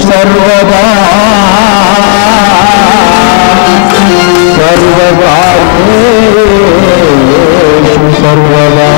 ಸರ್ವದಾ ಸರ್ವಕಾಲೇಷು ಸರ್ವದಾ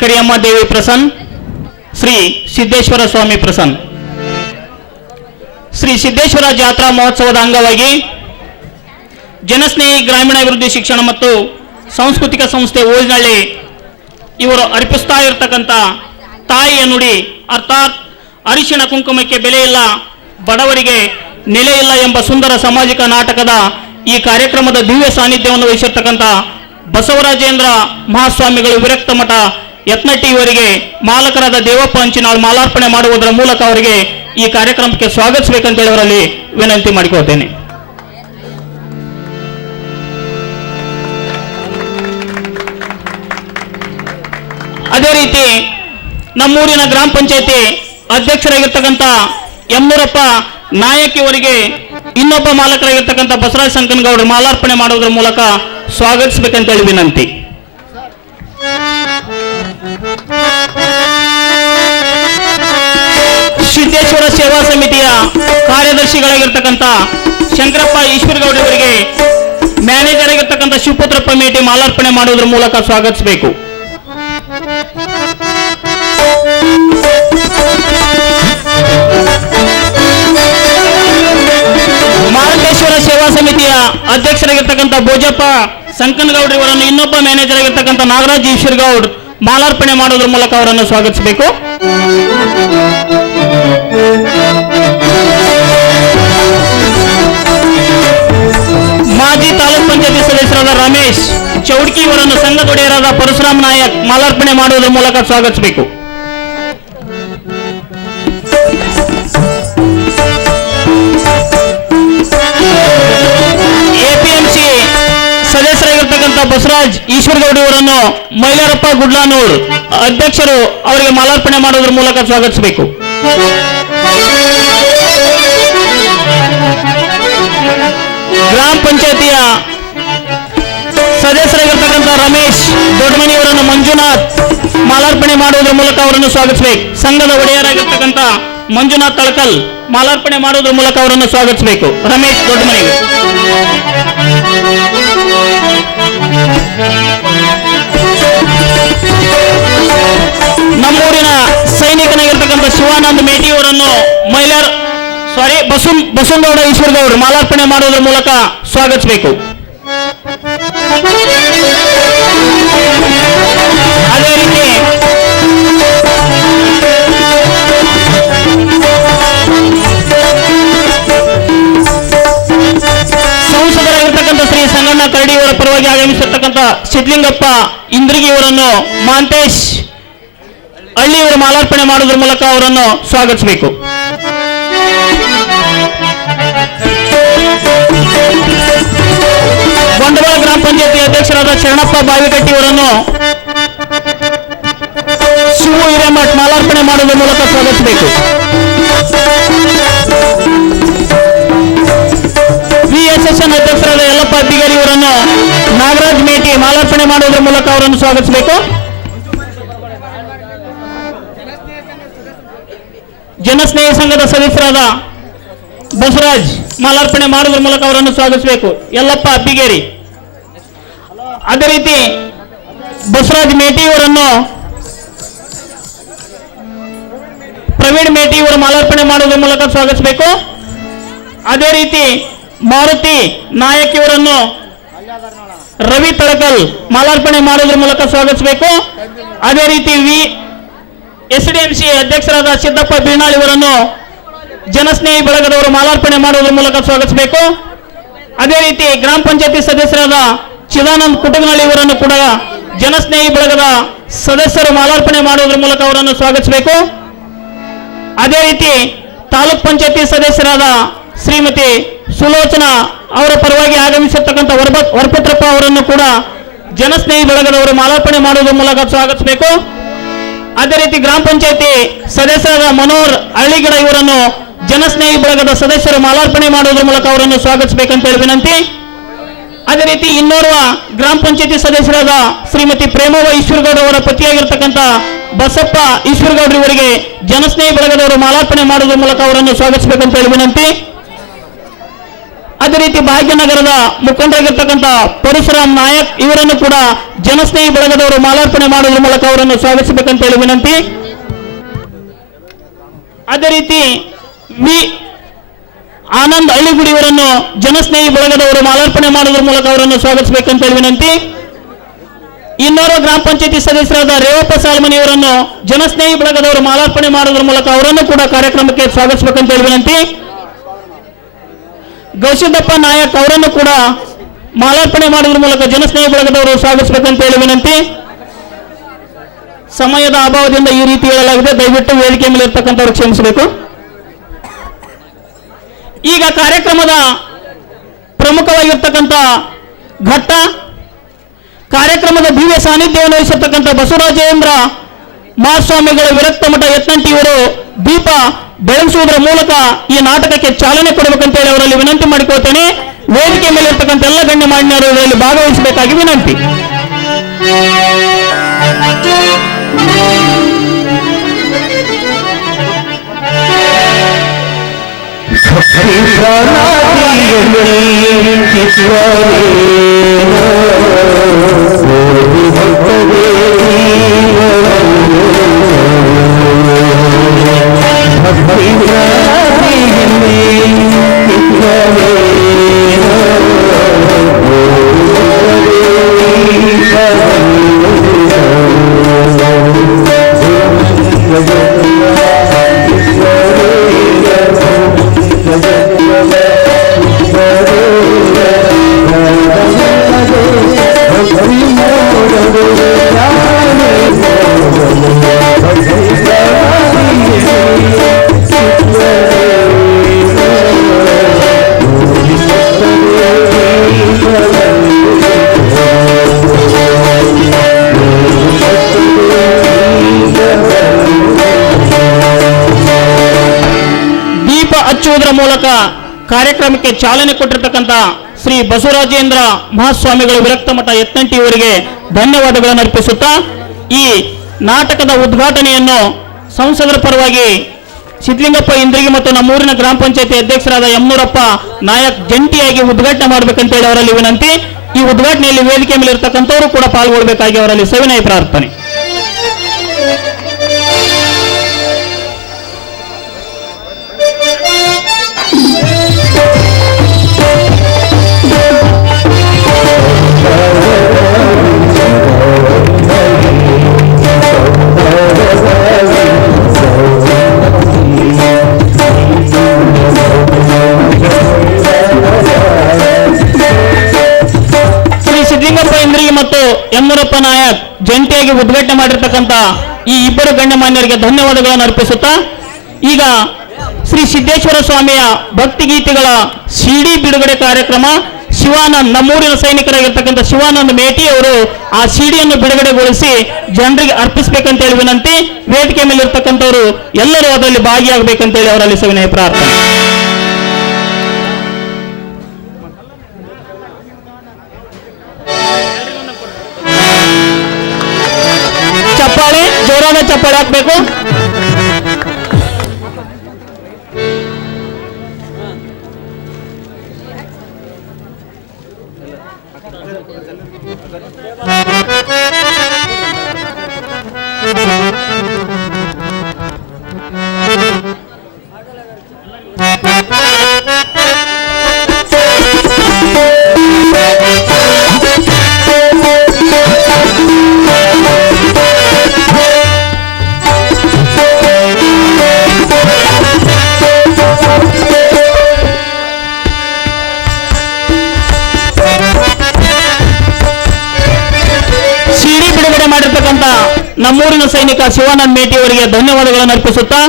ಕರಿಯಮ್ಮ ದೇವಿ ಪ್ರಸನ್ನ, ಶ್ರೀ ಸಿದ್ದೇಶ್ವರ ಸ್ವಾಮಿ ಪ್ರಸನ್ನ. ಶ್ರೀ ಸಿದ್ದೇಶ್ವರ ಜಾತ್ರಾ ಮಹೋತ್ಸವದ ಅಂಗವಾಗಿ ಜನಸ್ನೇಹಿ ಗ್ರಾಮೀಣಾಭಿವೃದ್ಧಿ ಶಿಕ್ಷಣ ಮತ್ತು ಸಾಂಸ್ಕೃತಿಕ ಸಂಸ್ಥೆ ಓಜಿನಹಳ್ಳಿ ಇವರು ಅರ್ಪಿಸ್ತಾ ಇರತಕ್ಕಂಥ ತಾಯಿಯ ನುಡಿ ಅರ್ಥಾತ್ ಅರಿಶಿಣ ಕುಂಕುಮಕ್ಕೆ ಬೆಲೆ ಇಲ್ಲ, ಬಡವರಿಗೆ ನೆಲೆ ಇಲ್ಲ ಎಂಬ ಸುಂದರ ಸಾಮಾಜಿಕ ನಾಟಕದ ಈ ಕಾರ್ಯಕ್ರಮದ ದಿವ್ಯ ಸಾನ್ನಿಧ್ಯವನ್ನು ವಹಿಸಿರ್ತಕ್ಕಂಥ ಬಸವರಾಜೇಂದ್ರ ಮಹಾಸ್ವಾಮಿಗಳು ವಿರಕ್ತ ಮಠ ಯತ್ನಟ್ಟಿ ಇವರಿಗೆ ಮಾಲಕರಾದ ದೇವಪ್ಪ ಹಂಚಿನಾಳ್ ಮಾಲಾರ್ಪಣೆ ಮಾಡುವುದರ ಮೂಲಕ ಅವರಿಗೆ ಈ ಕಾರ್ಯಕ್ರಮಕ್ಕೆ ಸ್ವಾಗತಿಸಬೇಕಂತ ಅವರಲ್ಲಿ ವಿನಂತಿ ಮಾಡಿಕೊಳ್ತೇನೆ. ಅದೇ ರೀತಿ ನಮ್ಮೂರಿನ ಗ್ರಾಮ ಪಂಚಾಯತಿ ಅಧ್ಯಕ್ಷರಾಗಿರ್ತಕ್ಕಂಥ ಎಮ್ಮೂರಪ್ಪ ನಾಯಕ್ ಇವರಿಗೆ ಇನ್ನೊಬ್ಬ ಮಾಲಕರಾಗಿರ್ತಕ್ಕಂಥ ಬಸವರಾಜ ಸಂಕನಗೌಡರು ಮಾಲಾರ್ಪಣೆ ಮಾಡುವುದರ ಮೂಲಕ ಸ್ವಾಗತಿಸಬೇಕಂತೇಳಿ ವಿನಂತಿ. ಸಿದ್ದೇಶ್ವರ ಸೇವಾ ಸಮಿತಿಯ ಕಾರ್ಯದರ್ಶಿಗಳಾಗಿರ್ತಕ್ಕಂಥ ಶಂಕರಪ್ಪ ಈಶ್ವರಗೌಡ ಇವರಿಗೆ ಮ್ಯಾನೇಜರ್ ಆಗಿರ್ತಕ್ಕಂಥ ಶಿವಪುತ್ರಪ್ಪ ಮೇಟಿ ಮಾಲಾರ್ಪಣೆ ಮಾಡುವುದರ ಮೂಲಕ ಸ್ವಾಗತಿಸಬೇಕು. ಮಾರುತೇಶ್ವರ ಸೇವಾ ಸಮಿತಿಯ ಅಧ್ಯಕ್ಷರಾಗಿರ್ತಕ್ಕಂಥ ಬೋಜಪ್ಪ ಸಂಕನಗೌಡ ಇವರನ್ನು ಇನ್ನೊಬ್ಬ ಮ್ಯಾನೇಜರ್ ಆಗಿರ್ತಕ್ಕಂಥ ನಾಗರಾಜ್ ಈಶ್ವರಗೌಡ್ ಮಾಲಾರ್ಪಣೆ ಮಾಡುವುದರ ಮೂಲಕ ಅವರನ್ನು ಸ್ವಾಗತಿಸಬೇಕು. ಮಾಜಿ ತಾಲೂಕ್ ಪಂಚಾಯತಿ ಸದಸ್ಯರಾದ ರಮೇಶ್ ಚೌಡ್ಕಿ ಇವರನ್ನು ಸಂಘದ ಒಡೆಯರಾದ ಪರಶುರಾಮ್ ನಾಯಕ್ ಮಾಲಾರ್ಪಣೆ ಮಾಡುವುದರ ಮೂಲಕ ಸ್ವಾಗತಿಸಬೇಕು. ಎಪಿಎಂಸಿ ಸದಸ್ಯರಾಗಿರ್ತಕ್ಕಂಥ ಬಸವರಾಜ್ ಈಶ್ವರಗೌಡ ಇವರನ್ನು ಮೈಲಾರಪ್ಪ ಗುಡ್ಲಾನೂರ್ ಅಧ್ಯಕ್ಷರು ಅವರಿಗೆ ಮಾಲಾರ್ಪಣೆ ಮಾಡುವುದರ ಮೂಲಕ ಸ್ವಾಗತಿಸಬೇಕು. ಗ್ರಾಮ ಪಂಚಾಯತಿಯ ಸದಸ್ಯರಾಗಿರ್ತಕ್ಕಂಥ ರಮೇಶ್ ದೊಡ್ಡಮನಿಯವರನ್ನು ಮಂಜುನಾಥ್ ಮಾಲಾರ್ಪಣೆ ಮಾಡುವುದರ ಮೂಲಕ ಅವರನ್ನು ಸ್ವಾಗತಿಸಬೇಕು. ಸಂಘದ ಒಡೆಯರಾಗಿರ್ತಕ್ಕಂಥ ಮಂಜುನಾಥ್ ತಳಕಲ್ ಮಾಲಾರ್ಪಣೆ ಮಾಡುವುದರ ಮೂಲಕ ಅವರನ್ನು ಸ್ವಾಗತಿಸಬೇಕು. ರಮೇಶ್ ದೊಡ್ಡಮನಿ. ನಮ್ಮೂರಿನ ಸೈನಿಕನಾಗಿರ್ತಕ್ಕಂಥ ಶಿವಾನಂದ್ ಮೇಟಿಯವರನ್ನು ಬಸವನಗೌಡ ಈಶ್ವರಗೌಡರು ಮಾಲಾರ್ಪಣೆ ಮಾಡುವುದರ ಮೂಲಕ ಸ್ವಾಗತಿಸಬೇಕು. ಅದೇ ರೀತಿ ಸಂಸದರಾಗಿರ್ತಕ್ಕಂಥ ಶ್ರೀ ಸಂಗಣ್ಣ ಕರಡಿಯವರ ಪರವಾಗಿ ಆಗಮಿಸಿರ್ತಕ್ಕಂಥ ಸಿದ್ಲಿಂಗಪ್ಪ ಇಂದ್ರಿಗಿ ಇವರನ್ನು ಮಾಂತೇಶ್ ಹಳ್ಳಿಯವರು ಮಾಲಾರ್ಪಣೆ ಮಾಡುವುದರ ಮೂಲಕ ಅವರನ್ನು ಸ್ವಾಗತಿಸಬೇಕು. ಬಂಡವಾಳ ಗ್ರಾಮ ಪಂಚಾಯತಿ ಅಧ್ಯಕ್ಷರಾದ ಶರಣಪ್ಪ ಬಾವಿಕಟ್ಟಿ ಅವರನ್ನು ಶಿವು ಹಿರೇಮಠ್ ಮಾಲಾರ್ಪಣೆ ಮಾಡುವುದರ ಮೂಲಕ ಸ್ವಾಗತಿಸಬೇಕು. ವಿಎಸ್ಎಸ್ಎನ್ ಅಧ್ಯಕ್ಷರಾದ ಯಲ್ಲಪ್ಪ ಅಬ್ಬಿಗೇರಿ ಅವರನ್ನು ನಾಗರಾಜ್ ಮೇಟಿ ಮಾಲಾರ್ಪಣೆ ಮಾಡುವುದರ ಮೂಲಕ ಅವರನ್ನು ಸ್ವಾಗತಿಸಬೇಕು. ಜನಸ್ನೇಹಿ ಸಂಘದ ಸದಸ್ಯರಾದ ಬಸವರಾಜ್ ಮಾಲಾರ್ಪಣೆ ಮಾಡುವುದರ ಮೂಲಕ ಅವರನ್ನು ಸ್ವಾಗತಿಸಬೇಕು. ಯಲ್ಲಪ್ಪ ಅಬ್ಬಿಗೇರಿ. ಅದೇ ರೀತಿ ಬಸವರಾಜ್ ಮೇಟಿ ಅವರನ್ನು ಪ್ರವೀಣ್ ಮೇಟಿ ಅವರು ಮಾಲಾರ್ಪಣೆ ಮಾಡುವುದರ ಮೂಲಕ ಸ್ವಾಗತಿಸಬೇಕು. ಅದೇ ರೀತಿ ಮಾರುತಿ ನಾಯಕ್ ಇವರನ್ನು ರವಿ ತಳಕಲ್ ಮಾಲಾರ್ಪಣೆ ಮಾಡುವುದರ ಮೂಲಕ ಸ್ವಾಗತಿಸಬೇಕು. ಅದೇ ರೀತಿ ಎಸ್ಡಿಎಂಸಿ ಅಧ್ಯಕ್ಷರಾದ ಸಿದ್ದಪ್ಪ ಬೀರ್ನಾಳ್ ಇವರನ್ನು ಜನಸ್ನೇಹಿ ಬಳಗದವರು ಮಾಲಾರ್ಪಣೆ ಮಾಡುವುದರ ಮೂಲಕ ಸ್ವಾಗತಿಸಬೇಕು. ಅದೇ ರೀತಿ ಗ್ರಾಮ ಪಂಚಾಯತಿ ಸದಸ್ಯರಾದ ಚಿದಾನಂದ್ ಕುಟಗನಹಳ್ಳಿ ಇವರನ್ನು ಕೂಡ ಜನಸ್ನೇಹಿ ಬಳಗದ ಸದಸ್ಯರು ಮಾಲಾರ್ಪಣೆ ಮಾಡುವುದರ ಮೂಲಕ ಅವರನ್ನು ಸ್ವಾಗತಿಸಬೇಕು. ಅದೇ ರೀತಿ ತಾಲೂಕ್ ಪಂಚಾಯತಿ ಸದಸ್ಯರಾದ ಶ್ರೀಮತಿ ಸುಲೋಚನಾ ಅವರ ಪರವಾಗಿ ಆಗಮಿಸಿರ್ತಕ್ಕಂಥ ವರಪತ್ರಪ್ಪ ಅವರನ್ನು ಕೂಡ ಜನಸ್ನೇಹಿ ಬಳಗದವರು ಮಾಲಾರ್ಪಣೆ ಮಾಡುವುದರ ಮೂಲಕ ಸ್ವಾಗತಿಸಬೇಕು. ಅದೇ ರೀತಿ ಗ್ರಾಮ ಪಂಚಾಯತಿ ಸದಸ್ಯರಾದ ಮನೋಹರ್ ಹಳ್ಳಿಗಿಡ ಇವರನ್ನು ಜನಸ್ನೇಹಿ ಬಳಗದ ಸದಸ್ಯರು ಮಾಲಾರ್ಪಣೆ ಮಾಡುವುದರ ಮೂಲಕ ಅವರನ್ನು ಸ್ವಾಗತಿಸಬೇಕಂತ ಹೇಳಿ ವಿನಂತಿ. ಅದೇ ರೀತಿ ಇನ್ನೋರ್ವ ಗ್ರಾಮ ಪಂಚಾಯತಿ ಸದಸ್ಯರಾದ ಶ್ರೀಮತಿ ಪ್ರೇಮವ್ವ ಈಶ್ವರಗೌಡ ಅವರ ಪತಿಯಾಗಿರ್ತಕ್ಕಂಥ ಬಸಪ್ಪ ಈಶ್ವರಗೌಡ ಇವರಿಗೆ ಜನಸ್ನೇಹಿ ಬಳಗದವರು ಮಾಲಾರ್ಪಣೆ ಮಾಡುವುದರ ಮೂಲಕ ಅವರನ್ನು ಸ್ವಾಗತಿಸಬೇಕಂತ ಹೇಳಿ ವಿನಂತಿ. ಅದೇ ರೀತಿ ಭಾಗ್ಯನಗರದ ಮುಖಂಡರಾಗಿರ್ತಕ್ಕಂಥ ಪರಶುರಾಮ್ ನಾಯಕ್ ಇವರನ್ನು ಕೂಡ ಜನಸ್ನೇಹಿ ಬಳಗದವರು ಮಾಲಾರ್ಪಣೆ ಮಾಡುವುದರ ಮೂಲಕ ಅವರನ್ನು ಸ್ವಾಗತಿಸಬೇಕಂತ ಹೇಳಿ ವಿನಂತಿ. ಅದೇ ರೀತಿ ಆನಂದ್ ಹಳ್ಳಿಗುಡಿ ಇವರನ್ನು ಜನಸ್ನೇಹಿ ಬಳಗದವರು ಮಾಲಾರ್ಪಣೆ ಮಾಡುವುದರ ಮೂಲಕ ಅವರನ್ನು ಸ್ವಾಗತಿಸಬೇಕಂತ ಹೇಳಿ ವಿನಂತಿ. ಇನ್ನೋರ್ವ ಗ್ರಾಮ ಪಂಚಾಯತಿ ಸದಸ್ಯರಾದ ರೇವಪ್ಪ ಸಾಲ್ಮನಿ ಅವರನ್ನು ಜನಸ್ನೇಹಿ ಬಳಗದವರು ಮಾಲಾರ್ಪಣೆ ಮಾಡುವುದರ ಮೂಲಕ ಅವರನ್ನು ಕೂಡ ಕಾರ್ಯಕ್ರಮಕ್ಕೆ ಸ್ವಾಗತಿಸಬೇಕಂತ ಹೇಳಿ ವಿನಂತಿ. ಗೌಸಿದ್ದಪ್ಪ ನಾಯಕ್ ಅವರನ್ನು ಕೂಡ ಮಾಲಾರ್ಪಣೆ ಮಾಡುವುದರ ಮೂಲಕ ಜನಸ್ನೇಹಿ ಬಳಗದವರು ಸ್ವಾಗತಿಸಬೇಕಂತ ಹೇಳಿ ವಿನಂತಿ. ಸಮಯದ ಅಭಾವದಿಂದ ಈ ರೀತಿ ಹೇಳಲಾಗಿದೆ. ದಯವಿಟ್ಟು ವೇದಿಕೆ ಮೇಲೆ ಇರ್ತಕ್ಕಂಥವ್ರು ಕ್ಷಮಿಸಬೇಕು. ಈಗ ಕಾರ್ಯಕ್ರಮದ ಪ್ರಮುಖವಾಗಿರ್ತಕ್ಕಂಥ ಘಟ್ಟ, ಕಾರ್ಯಕ್ರಮದ ದಿವ್ಯ ಸಾನ್ನಿಧ್ಯವನ್ನು ವಹಿಸಿರ್ತಕ್ಕಂಥ ಬಸವರಾಜೇಂದ್ರ ಮಹಾಸ್ವಾಮಿಗಳ ವಿರಕ್ತ ಮಠ ಯತ್ನಂಟಿ ಇವರು ದೀಪ ಬೆಳಗಿಸುವುದರ ಮೂಲಕ ಈ ನಾಟಕಕ್ಕೆ ಚಾಲನೆ ಕೊಡಬೇಕಂತ ಹೇಳಿ ಅವರಲ್ಲಿ ವಿನಂತಿ ಮಾಡಿಕೊಳ್ತೇನೆ. ವೇದಿಕೆ ಮೇಲೆ ಇರ್ತಕ್ಕಂಥ ಎಲ್ಲ ಗಣ್ಯ ಮಾನ್ಯರು ಇದರಲ್ಲಿ ಭಾಗವಹಿಸಬೇಕಾಗಿ ವಿನಂತಿ. ಹಚ್ಚುವುದರ ಮೂಲಕ ಕಾರ್ಯಕ್ರಮಕ್ಕೆ ಚಾಲನೆ ಕೊಟ್ಟಿರ್ತಕ್ಕಂಥ ಶ್ರೀ ಬಸವರಾಜೇಂದ್ರ ಮಹಾಸ್ವಾಮಿಗಳು ವಿರಕ್ತ ಮಠ ಯತ್ನಂಟಿ ಇವರಿಗೆ ಧನ್ಯವಾದಗಳನ್ನು ಅರ್ಪಿಸುತ್ತಾ ಈ ನಾಟಕದ ಉದ್ಘಾಟನೆಯನ್ನು ಸಂಸದರ ಪರವಾಗಿ ಸಿದ್ಧಲಿಂಗಪ್ಪ ಇಂದ್ರಿಗಿ ಮತ್ತು ನಮ್ಮೂರಿನ ಗ್ರಾಮ ಪಂಚಾಯತಿ ಅಧ್ಯಕ್ಷರಾದ ಯಮನೂರಪ್ಪ ನಾಯಕ್ ಜಂಟಿಯಾಗಿ ಉದ್ಘಾಟನೆ ಮಾಡಬೇಕಂತ ಹೇಳಿ ಅವರಲ್ಲಿ ವಿನಂತಿ. ಈ ಉದ್ಘಾಟನೆಯಲ್ಲಿ ವೇದಿಕೆ ಮೇಲೆ ಇರತಕ್ಕಂಥವರು ಕೂಡ ಪಾಲ್ಗೊಳ್ಳಬೇಕಾಗಿ ಅವರಲ್ಲಿ ಸವಿನಯ ಪ್ರಾರ್ಥನೆ. ಮತ್ತು ಯಮನೂರಪ್ಪ ನಾಯಕ್ ಜಂಟಿಯಾಗಿ ಉದ್ಘಾಟನೆ ಮಾಡಿರ್ತಕ್ಕಂಥ ಈ ಇಬ್ಬರು ಗಣ್ಯಮಾನ್ಯರಿಗೆ ಧನ್ಯವಾದಗಳನ್ನು ಅರ್ಪಿಸುತ್ತಾ ಈಗ ಶ್ರೀ ಸಿದ್ದೇಶ್ವರ ಸ್ವಾಮಿಯ ಭಕ್ತಿಗೀತೆಗಳ ಸಿಡಿ ಬಿಡುಗಡೆ ಕಾರ್ಯಕ್ರಮ ಶಿವಾನಂದ್ ನಮ್ಮೂರಿನ ಸೈನಿಕರಾಗಿರ್ತಕ್ಕಂಥ ಶಿವಾನಂದ್ ಮೇಟಿ ಅವರು ಆ ಸಿಡಿಯನ್ನು ಬಿಡುಗಡೆಗೊಳಿಸಿ ಜನರಿಗೆ ಅರ್ಪಿಸಬೇಕಂತ ಹೇಳಿ ವಿನಂತಿ. ವೇದಿಕೆ ಮೇಲೆ ಇರ್ತಕ್ಕಂಥವರು ಎಲ್ಲರೂ ಅದರಲ್ಲಿ ಭಾಗಿಯಾಗಬೇಕಂತ ಹೇಳಿ ಅವರಲ್ಲಿ ಸವಿನಯ ಪ್ರಾರ್ಥನೆ. ಚಪ್ಪಾಳೆ, ಜೋರಾದ ಚಪ್ಪಾಳೆ ಹಾಕಬೇಕು. ಮಾಡಿರ್ತಕ್ಕಂಥ ನಮ್ಮೂರಿನ ಸೈನಿಕ ಶಿವಾನಂದ್ ಮೇಟಿ ಅವರಿಗೆ ಧನ್ಯವಾದಗಳನ್ನು ಅರ್ಪಿಸುತ್ತಾ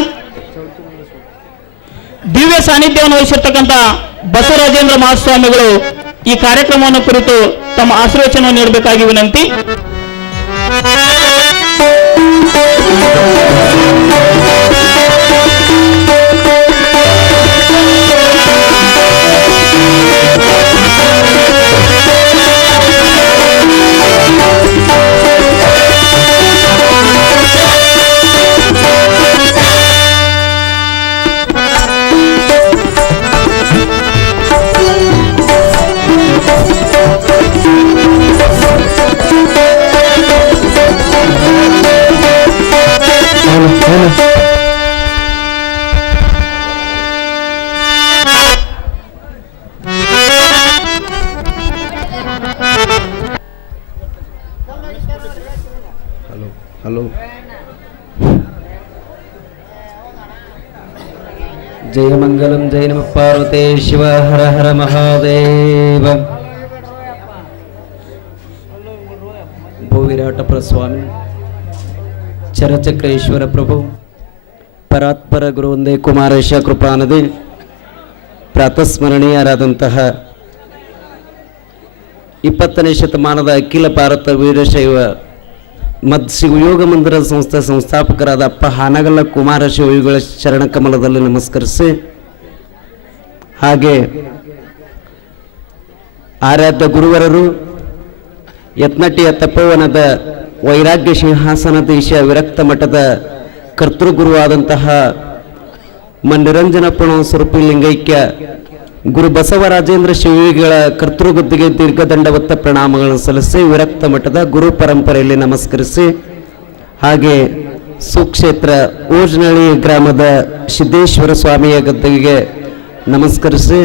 ದಿವ್ಯ ಸಾನ್ನಿಧ್ಯವನ್ನು ವಹಿಸಿರ್ತಕ್ಕಂಥ ಬಸವರಾಜೇಂದ್ರ ಮಹಾಸ್ವಾಮಿಗಳು ಈ ಕಾರ್ಯಕ್ರಮವನ್ನು ಕುರಿತು ತಮ್ಮ ಆಶೀರ್ವಚನವನ್ನು ನೀಡಬೇಕಾಗಿ ವಿನಂತಿ. ಹಲೋ, ಜಯ ಮಂಗಲಂ, ಜಯ ನಮ ಪಾರ್ವತೇ ಶಿವ, ಹರ ಹರ ಮಹಾದೇವ. ಭೂವಿರಾಟಪುರ ಸ್ವಾಮಿ ಚರಚಕ್ರೇಶ್ವರ ಪ್ರಭು ಪರಾತ್ಪರ ಗುರು ಒಂದೇ ಕುಮಾರೇಶ ಕೃಪಾನದಿ ಪ್ರಾತಸ್ಮರಣೀಯರಾದಂತಹ 20ನೇ ಶತಮಾನದ ಅಖಿಲ ಭಾರತ ವೀರಶೈವ ಯೋಗ ಮಂದಿರ ಸಂಸ್ಥೆ ಸಂಸ್ಥಾಪಕರಾದ ಅಪ್ಪ ಹಾನಗಲ್ಲ ಕುಮಾರ ಶಿವಯುಗಳ ಚರಣಕಮಲದಲ್ಲಿ ನಮಸ್ಕರಿಸಿ, ಹಾಗೆ ಆರಾಧ್ಯ ಗುರುವರರು ಯತ್ನಟಿಯ ತಪೋವನದ ವೈರಾಗ್ಯ ಸಿಂಹಾಸನಾಧೀಶ ವಿರಕ್ತ ಮಠದ ಕರ್ತೃಗುರುವಾದಂತಹ ಮನ್ನಿರಂಜನಪ್ಪಣ ಸ್ವರೂಪಿ ಲಿಂಗೈಕ್ಯ ಗುರು ಬಸವರಾಜೇಂದ್ರ ಶಿವಯುಗಳ ಕರ್ತೃಗುದ್ದಿಗೆ ದೀರ್ಘದಂಡವತ್ತ ಪ್ರಣಾಮಗಳನ್ನು ಸಲ್ಲಿಸಿ ವಿರಕ್ತ ಮಠದ ಗುರು ಪರಂಪರೆಯಲ್ಲಿ ನಮಸ್ಕರಿಸಿ, ಹಾಗೆ ಸುಕ್ಷೇತ್ರ ಓಜನಹಳ್ಳಿ ಗ್ರಾಮದ ಸಿದ್ದೇಶ್ವರ ಸ್ವಾಮಿಯ ಗದ್ದಿಗೆ ನಮಸ್ಕರಿಸಿ,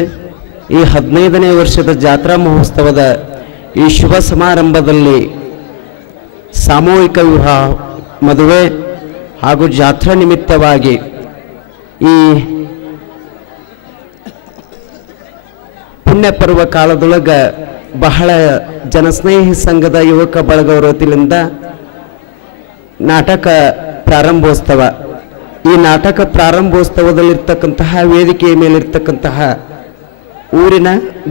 ಈ 15ನೇ ವರ್ಷದ ಜಾತ್ರಾ ಮಹೋತ್ಸವದ ಈ ಶುಭ ಸಮಾರಂಭದಲ್ಲಿ ಸಾಮೂಹಿಕ ವಿವಾಹ, ಮದುವೆ ಹಾಗೂ ಜಾತ್ರಾ ನಿಮಿತ್ತವಾಗಿ ಈ ಪುಣ್ಯ ಪರ್ವ ಕಾಲದೊಳಗೆ ಬಹಳ ಜನಸ್ನೇಹಿ ಸಂಘದ ಯುವಕ ಬಳಗವರ ವತಿಯಿಂದ ನಾಟಕ ಪ್ರಾರಂಭೋತ್ಸವ. ಈ ನಾಟಕ ಪ್ರಾರಂಭೋತ್ಸವದಲ್ಲಿರ್ತಕ್ಕಂತಹ ವೇದಿಕೆಯ ಮೇಲಿರ್ತಕ್ಕಂತಹ ಊರಿನ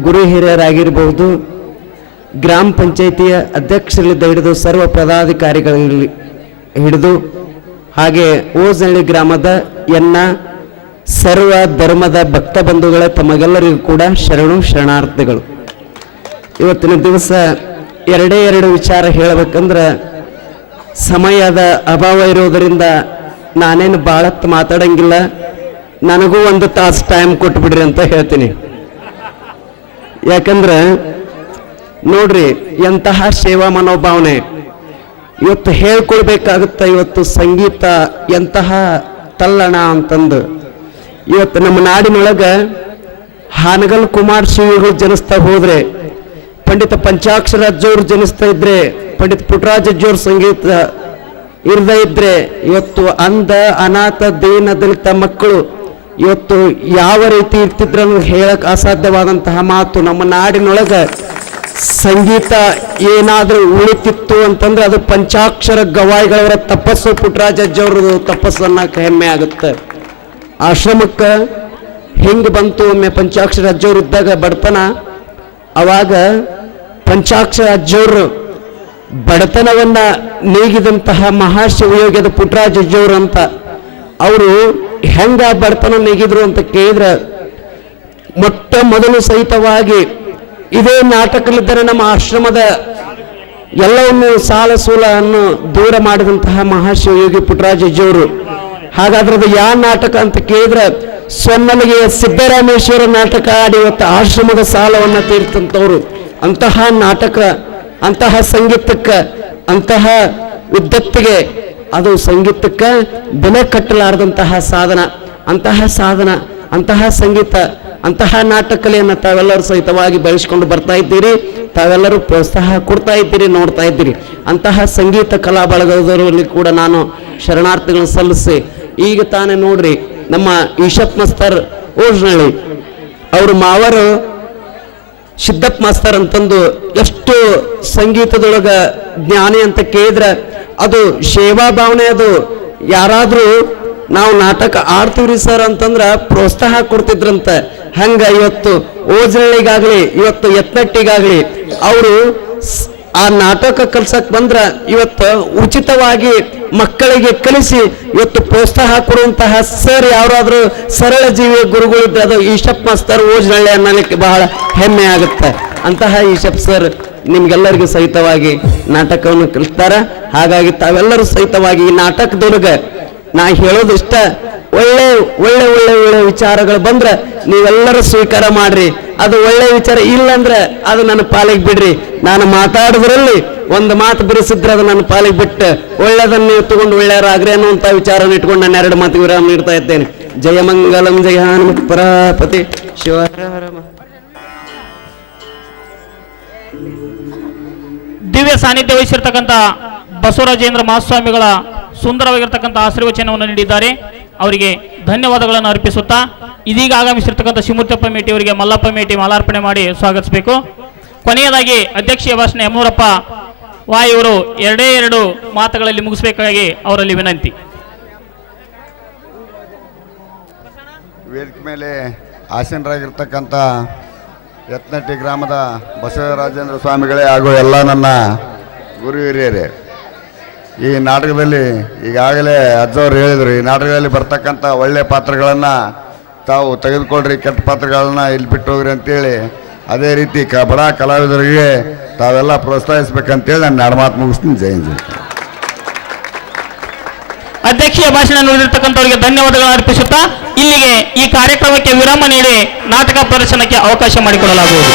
ಗುರು ಹಿರಿಯರಾಗಿರಬಹುದು, ಗ್ರಾಮ ಪಂಚಾಯಿತಿಯ ಅಧ್ಯಕ್ಷರಿಂದ ಹಿಡಿದು ಸರ್ವ ಪದಾಧಿಕಾರಿಗಳಲ್ಲಿ ಹಿಡಿದು, ಹಾಗೆ ಓಜನಹಳ್ಳಿ ಗ್ರಾಮದ ಸರ್ವ ಧರ್ಮದ ಭಕ್ತ ಬಂಧುಗಳ ತಮಗೆಲ್ಲರಿಗೂ ಕೂಡ ಶರಣಾರ್ಥಿಗಳು. ಇವತ್ತಿನ ದಿವಸ ಎರಡು ವಿಚಾರ ಹೇಳಬೇಕಂದ್ರೆ ಸಮಯದ ಅಭಾವ ಇರೋದರಿಂದ ನಾನೇನು ಭಾಳತ್ತು ಮಾತಾಡಂಗಿಲ್ಲ, ನನಗೂ 1 ತಾಸು ಟೈಮ್ ಕೊಟ್ಬಿಡ್ರಿ ಅಂತ ಹೇಳ್ತೀನಿ. ಯಾಕಂದ್ರೆ ನೋಡ್ರಿ, ಎಂತಹ ಸೇವಾ ಮನೋಭಾವನೆ ಇವತ್ತು ಹೇಳ್ಕೊಳ್ಬೇಕಾಗುತ್ತೆ. ಇವತ್ತು ಸಂಗೀತ ಎಂತಹ ತಲ್ಲಣ ಅಂತಂದು ಇವತ್ತು ನಮ್ಮ ನಾಡಿನೊಳಗೆ ಹಾನಗಲ್ ಕುಮಾರ್ ಶಿವಗಳು ಜನಿಸ್ತಾ ಹೋದ್ರೆ, ಪಂಡಿತ ಪಂಚಾಕ್ಷರ ಅಜ್ಜವ್ರು ಜನಿಸ್ತಾ ಇದ್ರೆ, ಪಂಡಿತ ಪುಟ್ಟರಾಜ ಅಜ್ಜವ್ರ ಸಂಗೀತ ಇರದೇ ಇದ್ರೆ ಇವತ್ತು ಅಂಧ ಅನಾಥ ದೀನ ದಲಿತ ಮಕ್ಕಳು ಇವತ್ತು ಯಾವ ರೀತಿ ಇರ್ತಿದ್ರು ಹೇಳಕ್ ಅಸಾಧ್ಯವಾದಂತಹ ಮಾತು. ನಮ್ಮ ನಾಡಿನೊಳಗೆ ಸಂಗೀತ ಏನಾದರೂ ಉಳಿತಿತ್ತು ಅಂತಂದ್ರೆ ಅದು ಪಂಚಾಕ್ಷರ ಗವಾಯಿಗಳವರ ತಪಸ್ಸು, ಪುಟ್ಟರಾಜ ಅಜ್ಜವ್ರದ್ದು ತಪಸ್ಸು ಅನ್ನಕ್ಕೆ ಹೆಮ್ಮೆ ಆಗುತ್ತೆ. ಆಶ್ರಮಕ್ಕೆ ಹೆಂಗೆ ಬಂತು, ಒಮ್ಮೆ ಪಂಚಾಕ್ಷರ ಅಜ್ಜವ್ರು ಇದ್ದಾಗ ಬಡತನ, ಅವಾಗ ಪಂಚಾಕ್ಷರ ಅಜ್ಜವ್ರು ಬಡತನವನ್ನ ನೀಗಿದಂತಹ ಮಹಾಶಿವಯೋಗ್ಯದ ಪುಟ್ಟರಾಜ ಅಜ್ಜವ್ರು ಅಂತ, ಅವರು ಹೆಂಗ ಬಡತನ ನೀಗಿದ್ರು ಅಂತ ಕೇಳಿದ್ರೆ, ಮೊಟ್ಟ ಮೊದಲು ಸಹಿತವಾಗಿ ಇದೇ ನಾಟಕಲಿದ್ದರೆ ನಮ್ಮ ಆಶ್ರಮದ ಎಲ್ಲವನ್ನು ಸಾಲ ಸೂಲನ್ನು ದೂರ ಮಾಡಿದಂತಹ ಮಹಾಶಿವಯೋಗಿ ಪುಟ್ಟರಾಜ ಅಜ್ಜವರು. ಹಾಗಾದ್ರೆ ಅದು ಯಾವ ನಾಟಕ ಅಂತ ಕೇಳಿದ್ರೆ, ಸೊನ್ನಲಿಗೆ ಸಿದ್ದರಾಮೇಶ್ವರ ನಾಟಕ ಆಡಿ ಇವತ್ತು ಆಶ್ರಮದ ಸಾಲವನ್ನು ತೀರ್ತಂಥವ್ರು. ಅಂತಹ ನಾಟಕ, ಅಂತಹ ಸಂಗೀತಕ್ಕೆ, ಅಂತಹ ವಿದ್ವತ್ತಿಗೆ, ಅದು ಸಂಗೀತಕ್ಕೆ ಬೆಲೆ ಕಟ್ಟಲಾರದಂತಹ ಸಾಧನ, ಅಂತಹ ಸಂಗೀತ, ಅಂತಹ ನಾಟಕಲೆಯನ್ನು ತಾವೆಲ್ಲರೂ ಸಹಿತವಾಗಿ ಬೆಳೆಸ್ಕೊಂಡು ಬರ್ತಾ ಇದ್ದೀರಿ. ತಾವೆಲ್ಲರೂ ಪ್ರೋತ್ಸಾಹ ಕೊಡ್ತಾ ಇದ್ದೀರಿ, ನೋಡ್ತಾ ಇದ್ದೀರಿ. ಅಂತಹ ಸಂಗೀತ ಕಲಾ ಬಳಗದವರಲ್ಲಿ ಕೂಡ ನಾನು ಶರಣಾರ್ಥಿಗಳನ್ನು ಸಲ್ಲಿಸಿ, ಈಗ ತಾನೇ ನೋಡ್ರಿ ನಮ್ಮ ಈಶಪ್ ಮಾಸ್ತರ್ ಓಜನಹಳ್ಳಿ ಅವರು ಮಾವರು ಸಿದ್ದಪ್ಪ ಮಾಸ್ತರ್ ಅಂತಂದು ಎಷ್ಟು ಸಂಗೀತದೊಳಗ ಜ್ಞಾನಿ ಅಂತ ಕೇಳಿದ್ರೆ ಅದು ಸೇವಾ ಭಾವನೆ. ಅದು ಯಾರಾದ್ರೂ ನಾವು ನಾಟಕ ಆಡ್ತೀವ್ರಿ ಸರ್ ಅಂತಂದ್ರ ಪ್ರೋತ್ಸಾಹ ಕೊಡ್ತಿದ್ರಂತ. ಹಂಗ ಇವತ್ತು ಓಜನಹಳ್ಳಿಗಾಗ್ಲಿ, ಇವತ್ತು ಯತ್ನಟ್ಟಿಗಾಗ್ಲಿ ಅವರು ಆ ನಾಟಕ ಕಲ್ಸಕ್ ಬಂದ್ರ ಇವತ್ತು ಉಚಿತವಾಗಿ ಮಕ್ಕಳಿಗೆ ಕಲಿಸಿ ಇವತ್ತು ಪ್ರೋತ್ಸಾಹ ಕೊಡುವಂತಹ ಸರ್ ಯಾರಾದ್ರೂ ಸರಳ ಜೀವಿಯ ಗುರುಗಳಿದ್ರೆ ಅದು ಈಶಪ್ ಮಾಸ್ತರ್ ಓಜನಹಳ್ಳಿ ಅನ್ನಲಿಕ್ಕೆ ಬಹಳ ಹೆಮ್ಮೆ ಆಗುತ್ತೆ. ಅಂತಹ ಈಶಪ್ ಸರ್ ನಿಮ್ಗೆಲ್ಲರಿಗೂ ಸಹಿತವಾಗಿ ನಾಟಕವನ್ನು ಕಲಿಸ್ತಾರ. ಹಾಗಾಗಿ ತಾವೆಲ್ಲರೂ ಸಹಿತವಾಗಿ ಈ ನಾಟಕದೊಳಗೆ ನಾ ಹೇಳೋದಿಷ್ಟ, ಒಳ್ಳೆ ಒಳ್ಳೆ ಒಳ್ಳೆ ಒಳ್ಳೆ ವಿಚಾರಗಳು ಬಂದ್ರೆ ನೀವೆಲ್ಲರೂ ಸ್ವೀಕಾರ ಮಾಡ್ರಿ. ಅದು ಒಳ್ಳೆ ವಿಚಾರ ಇಲ್ಲಂದ್ರೆ ಅದು ನನ್ನ ಪಾಲಿಗೆ ಬಿಡ್ರಿ. ನಾನು ಮಾತಾಡೋದ್ರಲ್ಲಿ ಒಂದು ಮಾತು ಬಿಡಿಸಿದ್ರೆ ಅದು ನನ್ನ ಪಾಲಿಗೆ ಬಿಟ್ಟು ಒಳ್ಳೆದನ್ನು ನೀವು ತಗೊಂಡು ಒಳ್ಳೆಯರಾಗ್ರಿ ಅನ್ನುವಂಥ ವಿಚಾರವನ್ನು ಇಟ್ಕೊಂಡು ನಾನು 2 ಮಾತು ವಿರಾಮ ನೀಡ್ತಾ ಇದ್ದೇನೆ. ಜಯಮಂಗಲಂ ಜಯ ಹನುಮತ್ ಪರಾಪತಿ ಶಿವ. ದಿವ್ಯ ಸಾನ್ನಿಧ್ಯ ವಹಿಸಿರ್ತಕ್ಕಂಥ ಬಸವರಾಜೇಂದ್ರ ಮಹಾಸ್ವಾಮಿಗಳ ಸುಂದರವಾಗಿರ್ತಕ್ಕಂಥ ಆಶೀರ್ವಚನವನ್ನು ನೀಡಿದ್ದಾರೆ. ಅವರಿಗೆ ಧನ್ಯವಾದಗಳನ್ನು ಅರ್ಪಿಸುತ್ತಾ ಇದೀಗ ಆಗಮಿಸಿರ್ತಕ್ಕಂಥ ಶಿವಮೂರ್ತಿಯಪ್ಪ ಮೇಟಿ ಅವರಿಗೆ ಮಲ್ಲಪ್ಪ ಮೇಟಿ ಮಾಲಾರ್ಪಣೆ ಮಾಡಿ ಸ್ವಾಗತಿಸಬೇಕು. ಕೊನೆಯದಾಗಿ ಅಧ್ಯಕ್ಷೀಯ ಭಾಷಣ ಯಮನೂರಪ್ಪ ಇವರು ಎರಡೇ ಎರಡು ಮಾತುಗಳಲ್ಲಿ ಮುಗಿಸಬೇಕಾಗಿ ಅವರಲ್ಲಿ ವಿನಂತಿ. ವೇದಿಕೆ ಮೇಲೆ ಆಸೀನರಾಗಿರ್ತಕ್ಕಂಥ ಯತ್ನಟ್ಟಿ ಗ್ರಾಮದ ಬಸವರಾಜೇಂದ್ರ ಸ್ವಾಮಿಗಳೇ ಹಾಗೂ ಎಲ್ಲ ನನ್ನ ಗುರು ಹಿರಿಯರೇ, ಈ ನಾಟಕದಲ್ಲಿ ಈಗಾಗಲೇ ಅಜ್ಜವ್ರು ಹೇಳಿದರು, ಈ ನಾಟಕದಲ್ಲಿ ಬರ್ತಕ್ಕಂಥ ಒಳ್ಳೆಯ ಪಾತ್ರಗಳನ್ನು ತಾವು ತೆಗೆದುಕೊಳ್ರಿ, ಕೆಟ್ಟ ಪಾತ್ರಗಳನ್ನು ಇಲ್ಲಿ ಬಿಟ್ಟು ಹೋಗ್ರಿ ಅಂತೇಳಿ, ಅದೇ ರೀತಿ ಬಡ ಕಲಾವಿದರಿಗೆ ತಾವೆಲ್ಲ ಪ್ರೋತ್ಸಾಹಿಸ್ಬೇಕಂತೇಳಿ ನಾನು ಎರಡು ಮಾತು ಮುಗಿಸ್ತೀನಿ. ಜೈ ಹಿಂದ್. ಅಧ್ಯಕ್ಷೀಯ ಭಾಷಣ ನುಡಿದಿರ್ತಕ್ಕಂಥವರಿಗೆ ಧನ್ಯವಾದಗಳನ್ನು ಅರ್ಪಿಸುತ್ತಾ ಇಲ್ಲಿಗೆ ಈ ಕಾರ್ಯಕ್ರಮಕ್ಕೆ ವಿರಾಮ ನೀಡಿ ನಾಟಕ ಪ್ರದರ್ಶನಕ್ಕೆ ಅವಕಾಶ ಮಾಡಿಕೊಡಲಾಗುವುದು.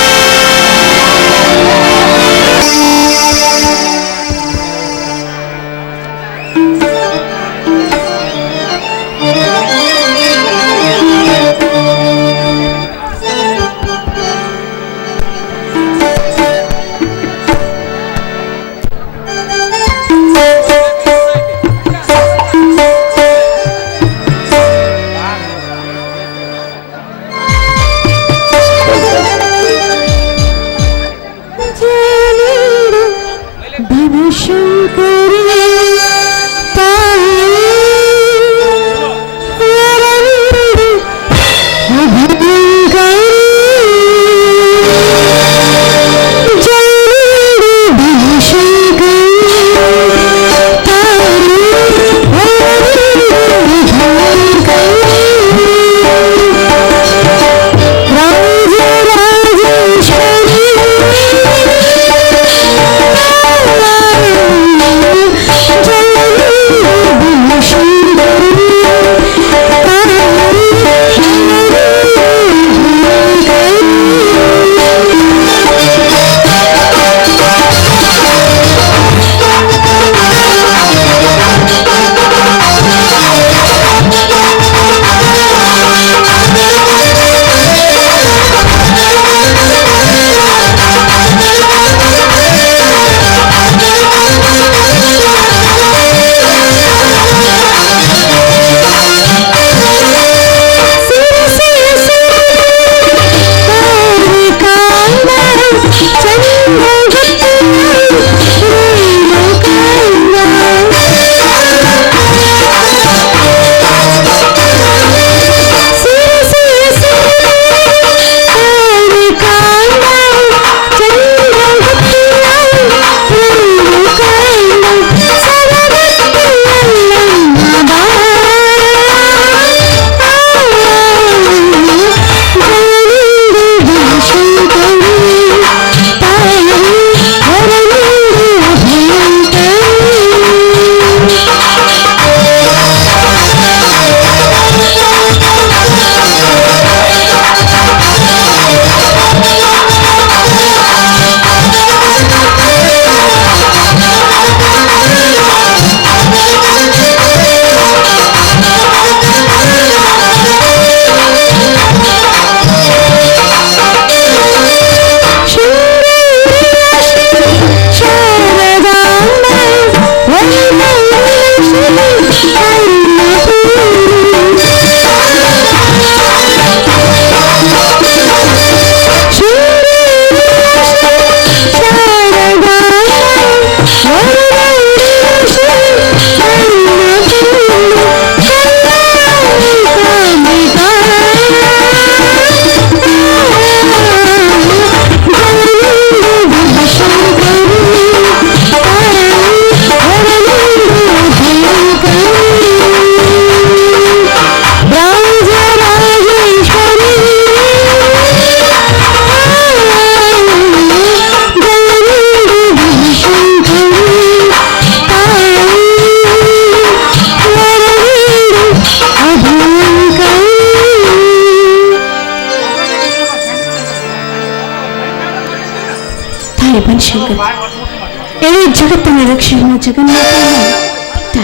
ಇಡೀ ಜಗತ್ತಿನ ರಕ್ಷಣೆ ಜಗನ್ನಾಥ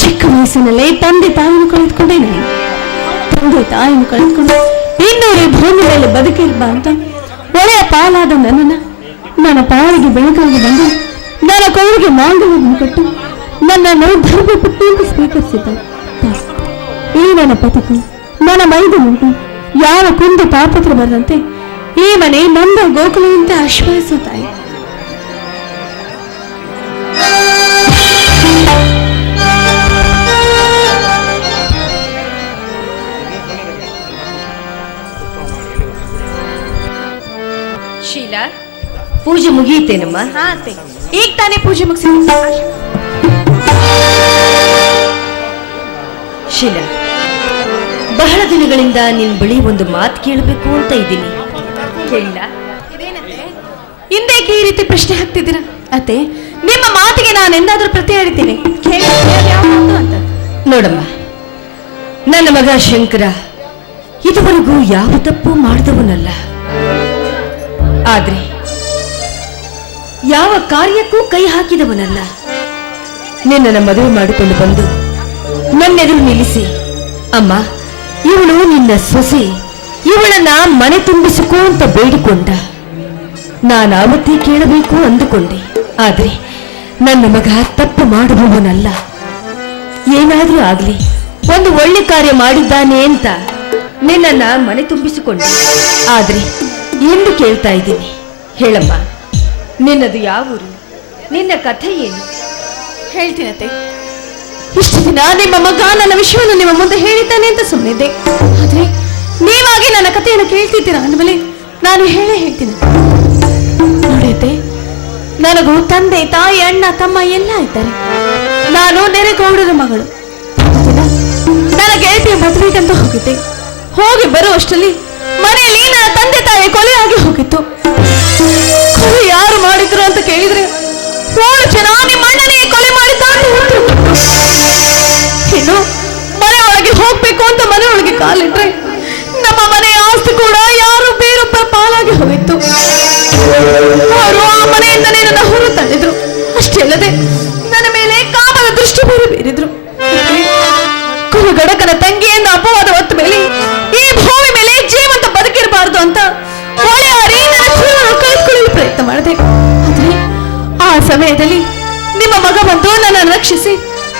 ಚಿಕ್ಕ ವಯಸ್ಸಿನಲ್ಲೇ ತಂದೆ ತಾಯಿಯನ್ನು ಕಳೆದುಕೊಂಡೆ ನಾನು. ತಂದೆ ತಾಯಿಯನ್ನು ಕಳೆದುಕೊಂಡು ಇನ್ನೂರೇ ಭೂಮಿ ಮೇಲೆ ಬದುಕಿಲ್ಬ ಅಂತ ಒಳ್ಳೆಯ ಪಾಲಾದ ನನ್ನ ಪಾಲಿಗೆ ಬೆಳಕಾಗಿ ಬಂದು ನನ್ನ ಕೈಗೆ ಮಾಂಗಲ್ಯವನ್ನು ಕಟ್ಟು ನನ್ನನ್ನು ಧರ್ಮಪತ್ನಿಯಿಂದ ಸ್ವೀಕರಿಸಿದ್ದ ಈ ನನ್ನ ಪತಿಗೂ ನನ್ನ ಮೈದುನುಂಟು ಯಾವ ಕುಂದು ತಾಪತ್ರ ಬರದಂತೆ ಈ ಮನೆ ನಂದ ಗೋಕುಲದಂತೆ ಆಶ್ವಾಯಿಸುತ್ತಾಯಿ. ಪೂಜೆ ಮುಗಿಯಿತೇನಮ್ಮ? ಹಾ ಅತ್ತೆ, ಈಗ ತಾನೇ ಪೂಜೆ ಮುಗಿಸಿದ್ದೀನಿ. ಶೀಲಾ, ಬಹಳ ದಿನಗಳಿಂದ ನಿನ್ ಬಳಿ ಒಂದು ಮಾತು ಕೇಳಬೇಕು ಅಂತ ಇದ್ದೀನಿ. ಕೇಳಿಲ್ಲ? ಹಿಂದೇಕೆ ಈ ರೀತಿ ಪ್ರಶ್ನೆ ಹಾಕ್ತಿದ್ದೀರಾ ಅತ್ತೆ? ನಿಮ್ಮ ಮಾತಿಗೆ ನಾನು ಎಂದಾದ್ರೂ ಪ್ರತಿ ಹೇಳ್ತೀನಿ ಅಂತ. ನೋಡಮ್ಮ, ನನ್ನ ಮಗ ಶಂಕರ ಇದುವರೆಗೂ ಯಾವ ತಪ್ಪು ಮಾಡಿದವನಲ್ಲ. ಆದ್ರೆ ಯಾವ ಕಾರ್ಯಕ್ಕೂ ಕೈ ಹಾಕಿದವನಲ್ಲ. ನಿನ್ನನ್ನು ಮದುವೆ ಮಾಡಿಕೊಂಡು ಬಂದು ನನ್ನೆದುರು ನಿಲ್ಲಿಸಿ, ಅಮ್ಮ ಇವಳು ನಿನ್ನ ಸೊಸೆ, ಇವಳನ್ನ ಮನೆ ತುಂಬಿಸಿಕೋ ಅಂತ ಬೇಡಿಕೊಂಡ. ನಾನು ಆವತ್ತೇ ಕೇಳಬೇಕು ಅಂದುಕೊಂಡೆ. ಆದ್ರೆ ನನ್ನ ಮಗ ತಪ್ಪು ಮಾಡುವವನಲ್ಲ. ಏನಾದ್ರೂ ಆಗ್ಲಿ, ಒಂದು ಒಳ್ಳೆ ಕಾರ್ಯ ಮಾಡಿದ್ದಾನೆ ಅಂತ ನಿನ್ನನ್ನ ಮನೆ ತುಂಬಿಸಿಕೊಂಡೆ. ಆದ್ರೆ ಎಂದು ಕೇಳ್ತಾ ಇದ್ದೀನಿ, ಹೇಳಮ್ಮ, ನಿನ್ನದು ಯಾವ ಊರು? ನಿನ್ನ ಕಥೆ ಏನು? ಹೇಳ್ತೀನತ್ತೆ. ಇಷ್ಟು ದಿನ ನಿಮ್ಮ ಮಗ ನನ್ನ ವಿಷಯವನ್ನು ನಿಮ್ಮ ಮುಂದೆ ಹೇಳಿದ್ದಾನೆ ಅಂತ ಸುಮ್ಮನಿದ್ದೆ. ಆದ್ರೆ ನೀವಾಗಿ ನನ್ನ ಕಥೆಯನ್ನು ಕೇಳ್ತಿದ್ದೀರಾ ಅಂದಮೇಲೆ ನಾನು ಹೇಳ್ತೀನಿ. ನೋಡಿದ್ದೆ, ನನಗೂ ತಂದೆ, ತಾಯಿ, ಅಣ್ಣ, ತಮ್ಮ ಎಲ್ಲ ಇದ್ದಾರೆ. ನಾನು ನೆರೆಗೌಡರ ಮಗಳು. ನನ್ನ ಗೆಳತಿಯ ಮದುವೆಗಂತ ಹೋಗಿದ್ದೆ. ಹೋಗಿ ಬರುವಷ್ಟರಲ್ಲಿ ಮನೆಯಲ್ಲಿ ನನ್ನ ತಂದೆ ತಾಯಿ ಕೊಲೆಯಾಗಿ ಹೋಗಿತ್ತು. ಕೊಲೆ ಯಾರು ಮಾಡಿದ್ರು ಅಂತ ಕೇಳಿದ್ರೆ 7 ಜನ ನಿಮ್ಮ ಅಣ್ಣನೇ ಕೊಲೆ ಮಾಡಿದ್ದ ಅಂತ ಉತ್ತರ ಕೊಟ್ರು. ಇನ್ನು ಮನೆ ಒಳಗೆ ಹೋಗ್ಬೇಕು ಅಂತ ಮನೆ ಒಳಗೆ ಕಾಲಿಟ್ರೆ ನಮ್ಮ ಮನೆಯ ಆಸ್ತಿ ಕೂಡ ಯಾರು ಬೇರೊಬ್ಬರ ಪಾಲಾಗಿ ಹೋಗಿತ್ತು. ಅವರು ಆ ಮನೆಯಿಂದಲೇ ನನ್ನ ಹೊರ ತಳ್ಳಿದ್ರು. ಅಷ್ಟೇ ಅಲ್ಲದೆ ನನ್ನ ಮೇಲೆ ಕಾಮದ ದೃಷ್ಟಿ ಬೇರೆ ಬೀರಿದ್ರು. ಕುಲಗಡಕನ ತಂಗಿಯಿಂದ ಅಪವಾದ ಹೊತ್ತ ಮೇಲೆ ಈ ಭೂಮಿ ಮೇಲೆ ಜೀವಂತ ಬದುಕಿರಬಾರದು ಅಂತ ಹೊಳೆಯಾರಿ ನನ್ನ ಜೀವನ ಕಳೆದುಕೊಳ್ಳಲು ಪ್ರಯತ್ನ ಮಾಡಿದೆ. ಆದ್ರೆ ಆ ಸಮಯದಲ್ಲಿ ನಿಮ್ಮ ಮಗ ಬಂದು ನನ್ನನ್ನು ರಕ್ಷಿಸಿ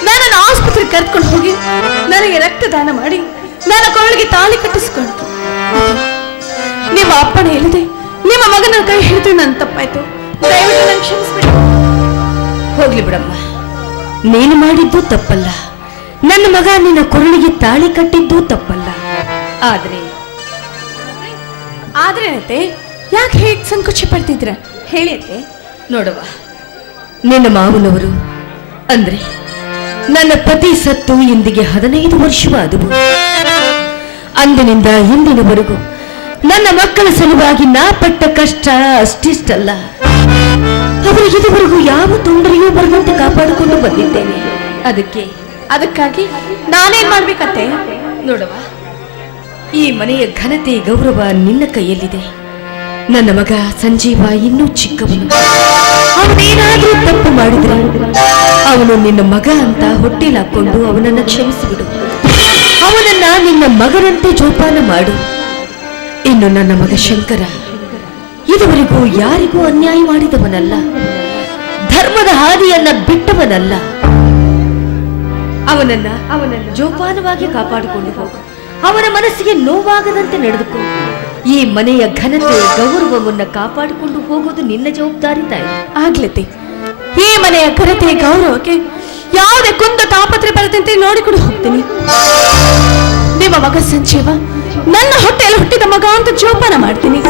ನನ್ನನ್ನು ಆಸ್ಪತ್ರೆಗೆ ಕರೆದುಕೊಂಡು ಹೋಗಿ ನನಗೆ ರಕ್ತದಾನ ಮಾಡಿ ನನ್ನ ಕೊರಳಿಗೆ ತಾಳಿ ಕಟ್ಟಿಸಿಕೊಂಡ್ರು. ನಿಮ್ಮ ಅಪ್ಪಣೆ ಇಲ್ಲದೆ ನಿಮ್ಮ ಮಗನ ಕೈ ಹಿಡಿದು ನನ್ನ ತಪ್ಪಾಯ್ತು. ದಯವಿಟ್ಟು ನನ್ನ ಕ್ಷಮಿಸ್ಬಿಡಿ. ಹೋಗ್ಲಿ ಬಿಡಮ್ಮ, ನೀನು ಮಾಡಿದ್ದು ತಪ್ಪಲ್ಲ. ನನ್ನ ಮಗ ನಿನ್ನ ಕೊರಳಿಗೆ ತಾಳಿ ಕಟ್ಟಿದ್ದು ತಪ್ಪಲ್ಲ. ಆದ್ರೆ ಆದ್ರೇನತ್ತೆ, ಯಾಕೆ ಹೇಗೆ ಸಂಕೋಚ ಪಡ್ತಿದ್ರ? ಹೇಳಿ ಅತ್ತೆ. ನೋಡವ್ವ, ನಿನ್ನ ಮಾವನವರು ಅಂದ್ರೆ ನನ್ನ ಪತಿ ಸತ್ತು ಇಂದಿಗೆ 15 ವರ್ಷವಾದವು. ಅಂದಿನಿಂದ ಇಂದಿನವರೆಗೂ ನನ್ನ ಮಕ್ಕಳ ಸಲುವಾಗಿ ನಾ ಪಟ್ಟ ಕಷ್ಟ ಅಷ್ಟಿಷ್ಟಲ್ಲ. ಅವರಿಗೆ ಇದುವರೆಗೂ ಯಾವ ತೊಂದರೆಯೂ ಬರದಂತೆ ಕಾಪಾಡಿಕೊಂಡು ಬಂದಿದ್ದೇನೆ. ಅದಕ್ಕಾಗಿ ನಾನೇನ್ ಮಾಡ್ಬೇಕತ್ತೆ? ನೋಡವ್ವ, ಈ ಮನೆಯ ಘನತೆ ಗೌರವ ನಿನ್ನ ಕೈಯಲ್ಲಿದೆ. ನನ್ನ ಮಗ ಸಂಜೀವ ಇನ್ನೂ ಚಿಕ್ಕವನು. ಅವನೇನಾದ್ರೂ ತಪ್ಪು ಮಾಡಿದ್ರೆ ಅವನು ನಿನ್ನ ಮಗ ಅಂತ ಹೊಟ್ಟೆಲ್ ಹಾಕೊಂಡು ಅವನನ್ನ ಕ್ಷಮಿಸಿಬಿಡು. ಅವನನ್ನ ನಿನ್ನ ಮಗನಂತೆ ಜೋಪಾನ ಮಾಡು. ಇನ್ನು ನನ್ನ ಮಗ ಶಂಕರ ಇದುವರೆಗೂ ಯಾರಿಗೂ ಅನ್ಯಾಯ ಮಾಡಿದವನಲ್ಲ. ಧರ್ಮದ ಹಾದಿಯನ್ನ ಬಿಟ್ಟವನಲ್ಲ. ಅವನನ್ನ ಜೋಪಾನವಾಗಿ ಕಾಪಾಡಿಕೊಂಡು ಹೋಗು. ಅವನ ಮನಸ್ಸಿಗೆ ನೋವಾಗದಂತೆ ನಡೆದುಕೋ. ಈ ಮನೆಯ ಘನತೆ ಗೌರವವನ್ನ ಕಾಪಾಡಿಕೊಂಡು ಹೋಗೋದು ನಿನ್ನ ಜವಾಬ್ದಾರಿ ತಾಯಿ. ಆಗ್ಲತೆ, ಈ ಮನೆಯ ಘನತೆ ಗೌರವಕ್ಕೆ ಯಾವುದೇ ಕುಂದ ತಾಪತ್ರೆ ಬರದಂತೆ ನೋಡಿಕೊಂಡು ಹೋಗ್ತೀನಿ. ನಿಮ್ಮ ಮಗ ಸಂಜೀವ ನನ್ನ ಹೊಟ್ಟೆಯಲ್ಲಿ ಹುಟ್ಟಿದ ಮಗ ಅಂತ ಜೋಪಾನ ಮಾಡ್ತೀನಿ.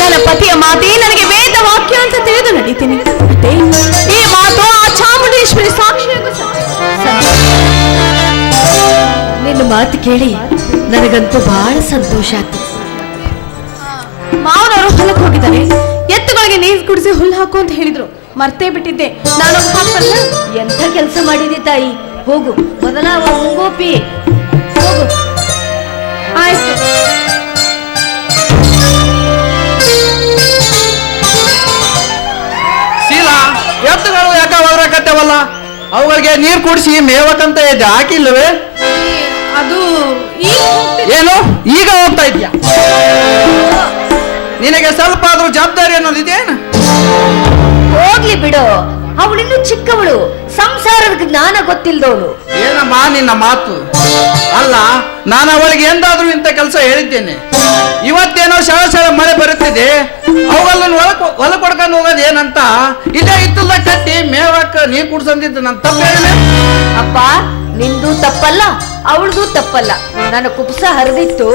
ನನ್ನ ಪತಿಯ ಮಾತೇ ನನಗೆ ವೇದ ವಾಕ್ಯ ಅಂತ ತಿಳಿದು ನಡೀತೀನಿ. ಮತ್ತೆ ಈ ಮಾತು ಆ ಚಾಮುಂಡೇಶ್ವರಿ ಸಾಕ್ಷಿಯಾಗೂ ನಿನ್ನ ಮಾತು ಕೇಳಿ ನನಗಂತೂ ಬಹಳ ಸಂತೋಷ ಆಯ್ತು. ಮಾವನವರು ಹೊಲಕ್ಕೆ ಹೋಗಿದ್ದಾರೆ. ಎತ್ತುಗಳಿಗೆ ನೀರು ಕುಡಿಸಿ ಹುಲ್ಲು ಹಾಕು ಅಂತ ಹೇಳಿದ್ರು, ಮರ್ತೇ ಬಿಟ್ಟಿದ್ದೆ. ನಾನು ಹಾಕಲ್ಲ. ಎಂಥ ಕೆಲಸ ಮಾಡಿದೆ ತಾಯಿ. ಹೋಗು, ಮೊದಲ ಮುಂಗೋಪಿ ಹೋಗು. ಆಯ್ತು. ಶೀಲಾ, ಎತ್ತುಗಳು ಯಾಕ ಹೋಗ್ರಕತ್ತೇವಲ್ಲ? ಅವುಗಳಿಗೆ ನೀರು ಕುಡಿಸಿ ಮೇವಕ್ಕಂತ ಹಾಕಿಲ್ಲವೇ? ಅದು ಏನು ಈಗ ಹೋಗ್ತಾ ಇದ್ಯಾ? ನಿನಗೆ ಸ್ವಲ್ಪ ಆದ್ರೂ ಜವಾಬ್ದಾರಿ ಅನ್ನೋದಿದೇನು? ಹೋಗ್ಲಿ ಬಿಡು, ಅವಳಿನ್ನೂ ಚಿಕ್ಕವಳು, ಸಂಸಾರದ ಜ್ಞಾನ ಗೊತ್ತಿಲ್ದವಳು. ಏನಮ್ಮ ನಿನ್ನ ಮಾತು? ಅಲ್ಲ, ನಾನು ಅವಳಿಗೆ ಎಂದಾದ್ರೂ ಇಂಥ ಕೆಲಸ ಹೇಳಿದ್ದೇನೆ? ಇವತ್ತೇನೋ ಶಳ ಮಳೆ ಬರುತ್ತಿದೆ, ಅವುಗಳನ್ನು ಹೊಲ ಕೊಡ್ಕೊಂಡು ಹೋಗೋದು ಏನಂತ ಇಲ್ಲೇ ಇತ್ತಲ್ಲ ಕಟ್ಟಿ ಮೇವಕ್ಕ ನೀರು ಕುಡ್ಸಂದಿದ್ದು ನನ್ನ ತಪ್ಪೇನೆ. ಅಪ್ಪ, ನಿಂದು ತಪ್ಪಲ್ಲ, ಅವಳದು ತಪ್ಪಲ್ಲ. ನನ್ನ ಕುಪ್ಸ ಹರಿದಿತ್ತು,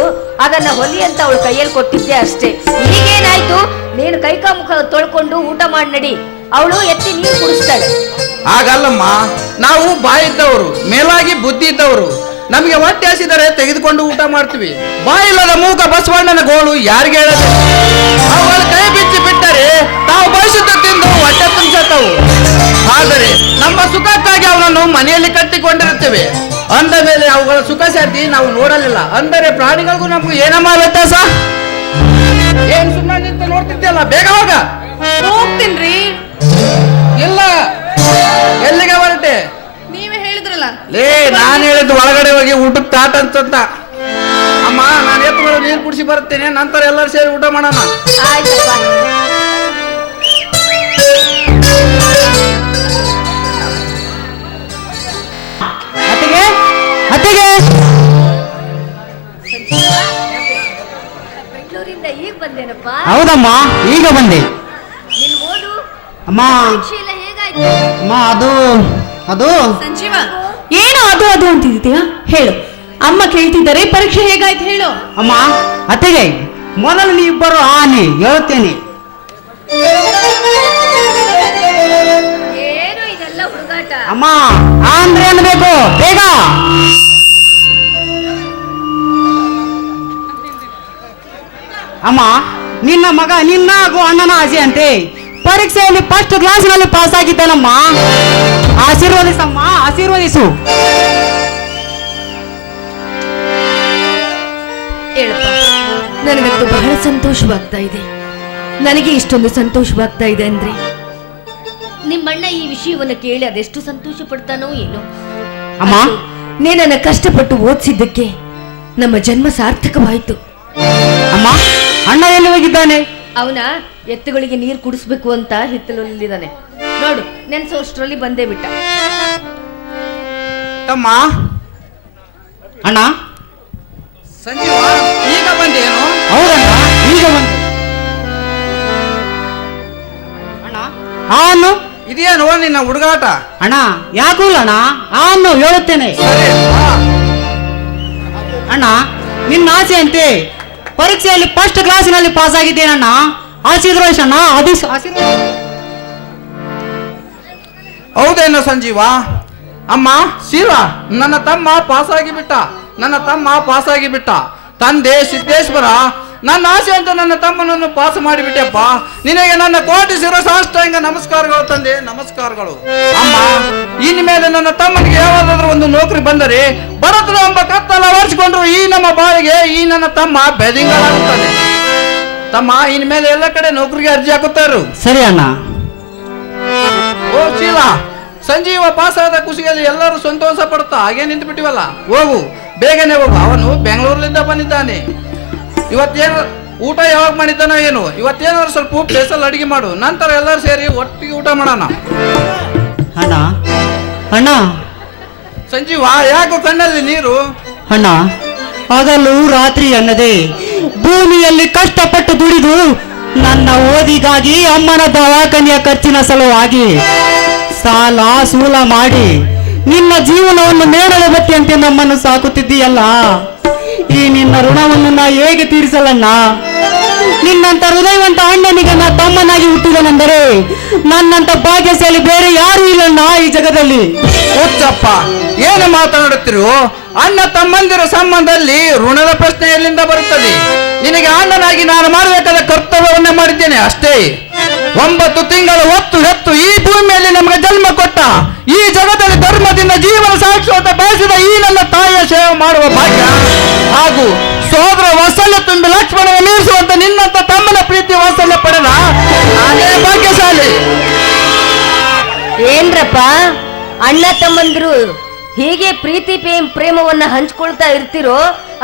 ಅದನ್ನ ಹೊಲಿ ಅಂತ ಅವಳ ಕೈಯಲ್ಲಿ ಕೊಟ್ಟಿದ್ದೆ ಅಷ್ಟೇ. ಈಗೇನಾಯ್ತು? ನೀನು ಕೈಕಾ ಮುಖ ತೊಳ್ಕೊಂಡು ಊಟ ಮಾಡಿ ನಡಿ. ಅವಳು ಎತ್ತಿ ನೀರು ಕುಡಿಸ್ತಾಳೆ. ಹಾಗಲ್ಲಮ್ಮ, ನಾವು ಬಾಯಿದ್ದವರು, ಮೇಲಾಗಿ ಬುದ್ಧಿ ಇದ್ದವರು. ನಮಗೆ ಹೊಟ್ಟೆ ಹಸಿದರೆ ತೆಗೆದುಕೊಂಡು ಊಟ ಮಾಡ್ತೀವಿ. ಬಾಯಿಲ್ಲದ ಮೂಕ ಬಸವಣ್ಣನ ಗೋಳು ಯಾರಿಗೆ ಹೇಳದೆ? ಅವುಗಳ ಕೈ ಬಿಚ್ಚಿ ಬಿಟ್ಟರೆ ತಾವು ಬಯಸುತ್ತ ತಿಂದು ಹೊಟ್ಟೆ ತುಂಬಿಸತ್ತವು. ಆದರೆ ನಮ್ಮ ಸುಖಕ್ಕಾಗಿ ಅವನನ್ನು ಮನೆಯಲ್ಲಿ ಕಟ್ಟಿಕೊಂಡಿರುತ್ತೇವೆ. ಅಂದ ಮೇಲೆ ಅವುಗಳ ಸುಖ ಶಾಂತಿ ನಾವು ನೋಡಲಿಲ್ಲ. ಅಂದರೆ ಪ್ರಾಣಿಗಳಿಗೂ ನಮಗೂ ಏನಮ್ಮ ವ್ಯತ್ಯಾಸ? ಏನ್ ಸುಮ್ಮನೆ ನಿಂತು ನೋಡ್ತಿದ್ಯಲ್ಲ, ಬೇಗ ಹೋಗ. ಹೋಗ್ತೀನ್ರಿ. ಇಲ್ಲ, ಎಲ್ಲಿಗೆ ಹೊರಟೆ? ನೀವೇ ಹೇಳಿದ್ರಲ್ಲ. ಲೇ, ನಾನು ಹೇಳಿದ್ದು ಒಳಗಡೆ ಹೋಗಿ ಊಟಕ್ಕೆ ತಾಟ ಅಂತ. ಅಮ್ಮ, ನಾನು ಎತ್ತುಗಳು ನೀರು ಕುಡಿಸಿ ಬರ್ತೇನೆ, ನಂತರ ಎಲ್ಲರೂ ಸೇರಿ ಊಟ ಮಾಡೋಣ. ಆಯ್ತಪ್ಪ. ಅತ್ತಿಗೆ ಅತ್ತಿಗೆ ಬೆಂಗಳೂರಿಂದ ಈಗ ಬಂದೇನಪ್ಪ. ಹೌದಮ್ಮ, ಈಗ ಬಂದೆ. ನಿನ್ ಓದು ಅಮ್ಮ ಪರೀಕ್ಷೆ ಎಲ್ಲ ಹೇಗಾಯ್ತು? ಅಮ್ಮ ಅದು ಅದು ಸಂಜೀವ, ಏನು ಅದು ಅದು ಅಂತಿದ್ದೀಯಾ? ಹೇಳು. ಅಮ್ಮ ಕೇಳ್ತಿದ್ದಾರೆ, ಪರೀಕ್ಷೆ ಹೇಗಾಯ್ತು ಹೇಳು. ಅಮ್ಮ ಅತ್ತಿಗೆ, ಮೊದಲು ನೀವಿಬ್ಬರು ಆನೆ ಹೇಳ್ತೇನೆ. ಏನು ಇದೆಲ್ಲ ಹುಡುಗಾಟ? ಅಮ್ಮ ಆ ಅಂದ್ರೆ ಏನು ಬೇಕು ಬೇಗ? ಅಮ್ಮ, ನಿನ್ನ ಮಗ ನಿನ್ನ ಹಾಗೂ ಅಣ್ಣನ ಆಸೆ ಅಂತೆ ಪರೀಕ್ಷೆಯಲ್ಲಿ ಫಸ್ಟ್ ಕ್ಲಾಸಿನಲ್ಲಿ ಪಾಸ್ ಆಗಿದ್ದಾನಮ್ಮ. ಆಶೀರ್ವದಿಸಮ್ಮ, ಆಶೀರ್ವದಿಸು. ಹೇಳಪ್ಪ, ನನಗಂತೂ ಬಹಳ ಸಂತೋಷವಾಗ್ತಾ ಇದೆ. ನನಗೆ ಇಷ್ಟೊಂದು ಸಂತೋಷವಾಗ್ತಾ ಇದೆ ಅಂದ್ರೆ ನಿಮ್ಮಣ್ಣ ಈ ವಿಷಯವನ್ನು ಕೇಳಿ ಅದೆಷ್ಟು ಸಂತೋಷ ಪಡ್ತಾನೋ ಏನೋ. ಅಮ್ಮ, ನೀನನ್ನ ಕಷ್ಟಪಟ್ಟು ಓದಿಸಿದ್ದಕ್ಕೆ ನಮ್ಮ ಜನ್ಮ ಸಾರ್ಥಕವಾಯಿತು. ಅಮ್ಮ, ಅಣ್ಣ ಎಲ್ಲಿ ಹೋಗಿದ್ದಾನೆ? ಅವನ ಎತ್ತುಗಳಿಗೆ ನೀರು ಕುಡಿಸ್ಬೇಕು ಅಂತ ಹಿತ್ತಲಲ್ಲಿದ್ದಾನೆ. ನೋಡು, ನೆನ್ಸೋಷ್ಟ್ರಲ್ಲಿ ಬಂದೇ ಬಿಟ್ಟ. ತಮ್ಮ, ಅಣ್ಣ ಸಂಜೀವ, ಈಗ ಬಂದೇನು? ಹೌದಣ್ಣ, ಈಗ ಬಂದೆ. ಅಣ್ಣ ಆನು ಇದೇನು ನಿನ್ನ ಹುಡುಗಾಟ? ಅಣ್ಣ ಯಾಕೂ ಇಲ್ಲ ಅಣ್ಣ, ಆನು ಹೇಳುತ್ತೇನೆ. ಸರಿ, ಬಾ. ಅಣ್ಣ, ನಿನ್ನ ಆಸೆ ಅಂತೆ ಪರೀಕ್ಷೆಯಲ್ಲಿ ಫಸ್ಟ್ ಕ್ಲಾಸಿನಲ್ಲಿ ಪಾಸ್ ಆಗಿದ್ದೇನಣ್ಣ. ಆಶೀರ್ವದಿಸ ಅಣ್ಣ, ಆಶೀರ್ವಾದ. ಹೌದೇನೋ ಸಂಜೀವ? ಅಮ್ಮ ಶೀಲಾ, ನನ್ನ ತಮ್ಮ ಪಾಸಾಗಿ ಬಿಟ್ಟ. ನನ್ನ ತಮ್ಮ ಪಾಸಾಗಿ ಬಿಟ್ಟ. ತಂದೆ ಸಿದ್ದೇಶ್ವರ, ನನ್ನ ಆಸೆ ಅಂತ ನನ್ನ ತಮ್ಮನನ್ನು ಪಾಸ್ ಮಾಡಿಬಿಟ್ಟೆಪ್ಪ. ನಿನಗೆ ನನ್ನ ಕೋಟಿ ಶಿರಸಾಷ್ಟಾಂಗ ನಮಸ್ಕಾರಗಳು ತಂದೆ, ನಮಸ್ಕಾರಗಳು. ಅಮ್ಮ, ಇನ್ನು ಮೇಲೆ ನನ್ನ ತಮ್ಮನಿಗೆ ಯಾವಾಗಾದ್ರೂ ಒಂದು ನೌಕರಿ ಬಂದರೆ ಬಡತನ ಎಂಬ ಕತ್ತಲ ಒರೆಸಿಕೊಂಡ್ರು ಈ ನಮ್ಮ ಬಾಳಿಗೆ ಈ ನನ್ನ ತಮ್ಮ ಬೆದಿಂಗಳಾಗುತ್ತಾನೆ. ತಮ್ಮ, ಇನ್ ಮೇಲೆ ಎಲ್ಲ ಕಡೆ ನೌಕರಿಗೆ ಅರ್ಜಿ ಹಾಕುತ್ತಾರು. ಸರಿ ಅಣ್ಣ. ಓ ಶೀಲಾ, ಸಂಜೀವ ಪಾಸಾದ ಖುಷಿಯಲ್ಲಿ ಎಲ್ಲರೂ ಸಂತೋಷ ಪಡುತ್ತಾ ಹಾಗೆ ನಿಂತು ಬಿಟ್ಟಿವಲ್ಲ. ಹೋಗು, ಬೇಗನೆ ಹೋಗು. ಅವನು ಬೆಂಗಳೂರಿನಿಂದ ಬಂದಿದ್ದಾನೆ. ಇವತ್ತೇನು ಊಟ ಯಾವಾಗ ಮಾಡಿದ್ದಾನೋ ಏನು? ಇವತ್ತೇನಾದ್ರು ಸ್ವಲ್ಪ ಸ್ಪೆಷಲ್ ಅಡಿಗೆ ಮಾಡು, ನಂತರ ಎಲ್ಲರೂ ಸೇರಿ ಒಟ್ಟಿಗೆ ಊಟ ಮಾಡೋಣ. ಅಣ್ಣ ಅಣ್ಣ ಸಂಜೀವ, ಯಾಕೋ ಕಣ್ಣಲ್ಲಿ ನೀರು? ಅಣ್ಣ, ಹಗಲು ರಾತ್ರಿ ಅನ್ನದೆ ಭೂಮಿಯಲ್ಲಿ ಕಷ್ಟಪಟ್ಟು ದುಡಿದು ನನ್ನ ಓದಿಗಾಗಿ ಅಮ್ಮನ ದವಾಖಾನೆಯ ಖರ್ಚಿನ ಸಲುವಾಗಿ ಸಾಲ ಸೂಲ ಮಾಡಿ ನಿನ್ನ ಜೀವನವನ್ನು ನೇರಳೆ ಬತ್ತಿಯಂತೆ ನಮ್ಮನ್ನು ಸಾಕುತ್ತಿದ್ದೀಯಲ್ಲ. ಈ ನಿನ್ನ ಋಣವನ್ನು ನಾ ಹೇಗೆ ತೀರಿಸಲಣ್ಣ? ನಿನ್ನಂತ ಹೃದಯವಂತ ಅಣ್ಣನಿಗೆ ನಾ ತಮ್ಮನಾಗಿ ಹುಟ್ಟಿದನೆಂದರೆ ನನ್ನಂತ ಭಾಗ್ಯಶಾಲಿ ಬೇರೆ ಯಾರು ಇಲ್ಲಣ್ಣ ಈ ಜಗದಲ್ಲಿ. ಹುಚ್ಚಪ್ಪ, ಏನು ಮಾತನಾಡುತ್ತಿರು? ಅಣ್ಣ ತಮ್ಮಂದಿರ ಸಂಬಂಧದಲ್ಲಿ ಋಣದ ಪ್ರಶ್ನೆ ಎಲ್ಲಿಂದ ಬರುತ್ತದೆ? ನಿನಗೆ ಅಣ್ಣನಾಗಿ ನಾನು ಮಾಡಬೇಕಾದ ಕರ್ತವ್ಯವನ್ನೇ ಮಾಡಿದ್ದೇನೆ ಅಷ್ಟೇ. 9 ತಿಂಗಳ ಹೊತ್ತು ಹೆತ್ತು ಈ ಭೂಮಿಯಲ್ಲಿ ನಮಗೆ ಜನ್ಮ ಕೊಟ್ಟ, ಈ ಜಗದಲ್ಲಿ ಧರ್ಮದಿಂದ ಜೀವನ ಸಾಕ್ಷಿಸುವಂತ ಬಯಸಿದ ಈ ನನ್ನ ತಾಯಿಯ ಸೇವೆ ಮಾಡುವ ಭಾಗ್ಯ ಹಾಗೂ ಸೋದರ ವಾತ್ಸಲ್ಯ ತುಂಬಿ ಲಕ್ಷ್ಮಣನ ಮೀರಿಸುವಂತ ನಿನ್ನಂತ ತಮ್ಮನ ಪ್ರೀತಿ ವಾತ್ಸಲ್ಯ ಪಡೆದ ನಾನೇ ಭಾಗ್ಯಶಾಲಿ. ಏನ್ರಪ್ಪ, ಅಣ್ಣ ತಮ್ಮಂದಿರು ಹೀಗೆ ಪ್ರೀತಿ ಪ್ರೇಮವನ್ನ ಹಂಚ್ಕೊಳ್ತಾ ಇರ್ತಿರೋ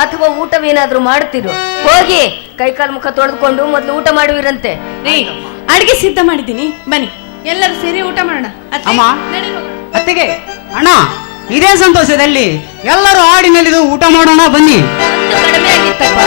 ಅಥವಾ ಊಟವೇನಾದ್ರೂ ಮಾಡ್ತಿರೋ? ಹೋಗಿ ಕೈಕಾಲು ಮುಖ ತೊಳೆದುಕೊಂಡು ಮೊದಲು ಊಟ ಮಾಡುವಿರಂತೆ. ಅಡಿಗೆ ಸಿದ್ಧ ಮಾಡಿದ್ದೀನಿ, ಬನ್ನಿ ಎಲ್ಲರೂ ಸೇರಿ ಊಟ ಮಾಡೋಣ. ಅತ್ತೆ, ಅಮ್ಮ. ನಡಿ ಹೋಗೋಣ. ಅತ್ತಿಗೆ, ಅಣ್ಣ ಇದೇ ಸಂತೋಷದಲ್ಲಿ ಎಲ್ಲರೂ ಹಾಡಿನಲ್ಲಿದು ಊಟ ಮಾಡೋಣ ಬನ್ನಿ. ಒಂದು ಕಡಿಮೆ ಆಗಿತ್ತಪ್ಪ.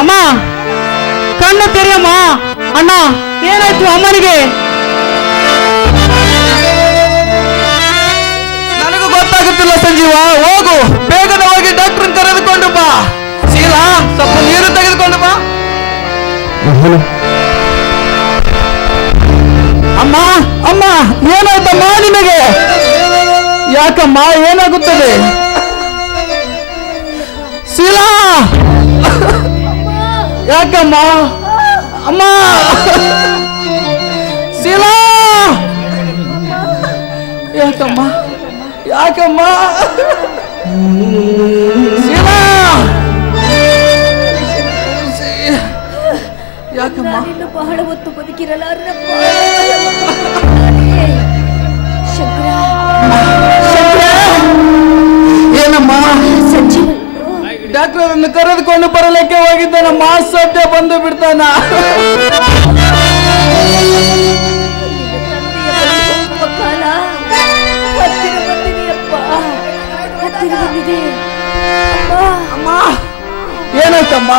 ಅಮ್ಮ ಕಣ್ಣು ತೆರೆಯಮ್ಮ. ಅಣ್ಣ ಏನಾಯ್ತು ಅಮ್ಮನಿಗೆ? ನನಗೂ ಗೊತ್ತಾಗುತ್ತಿಲ್ಲ ಸಂಜೀವ. ಹೋಗು, ಬೇಗನೆ ಹೋಗಿ ಡಾಕ್ಟರ್ ಕರೆದುಕೊಂಡು ಬಾ. ಶೀಲಾ, ಸ್ವಲ್ಪ ನೀರು ತೆಗೆದುಕೊಂಡು ಬಾ. ಅಮ್ಮ ಅಮ್ಮ, ಏನಾಯ್ತಮ್ಮ ನಿನಗೆ? ಯಾಕಮ್ಮ, ಏನಾಗುತ್ತದೆ? ಶೀಲಾ, ಯಾಕಮ್ಮ? ಅಮ್ಮ, ಶೀಲಾ, ಯಾಕಮ್ಮ? ಯಾಕಮ್ಮ? ಶೀಲಾ, ಯಾಕಮ್ಮ? ಇನ್ನು ಬಹಳ ಹೊತ್ತು ಬದುಕಿರಲಾರಪ್ಪ. ಶಂಕರ, ಏನಮ್ಮ? ಸಂಜೀವ ಡಾಕ್ಟರ್ ಅನ್ನು ಕರೆದುಕೊಂಡು ಬರಲಿಕ್ಕೆ ಹೋಗಿದ್ದಾನಮ್ಮ. ಸದ್ಯ ಬಂದು ಬಿಡ್ತಾನ. ಕಾಲ ಹತ್ತಿರ ಬಂದಿದೆಯಪ್ಪ, ಹತ್ತಿರ ಬಂದಿದೆ. ಅಮ್ಮ, ಏನಾಯ್ತಮ್ಮ?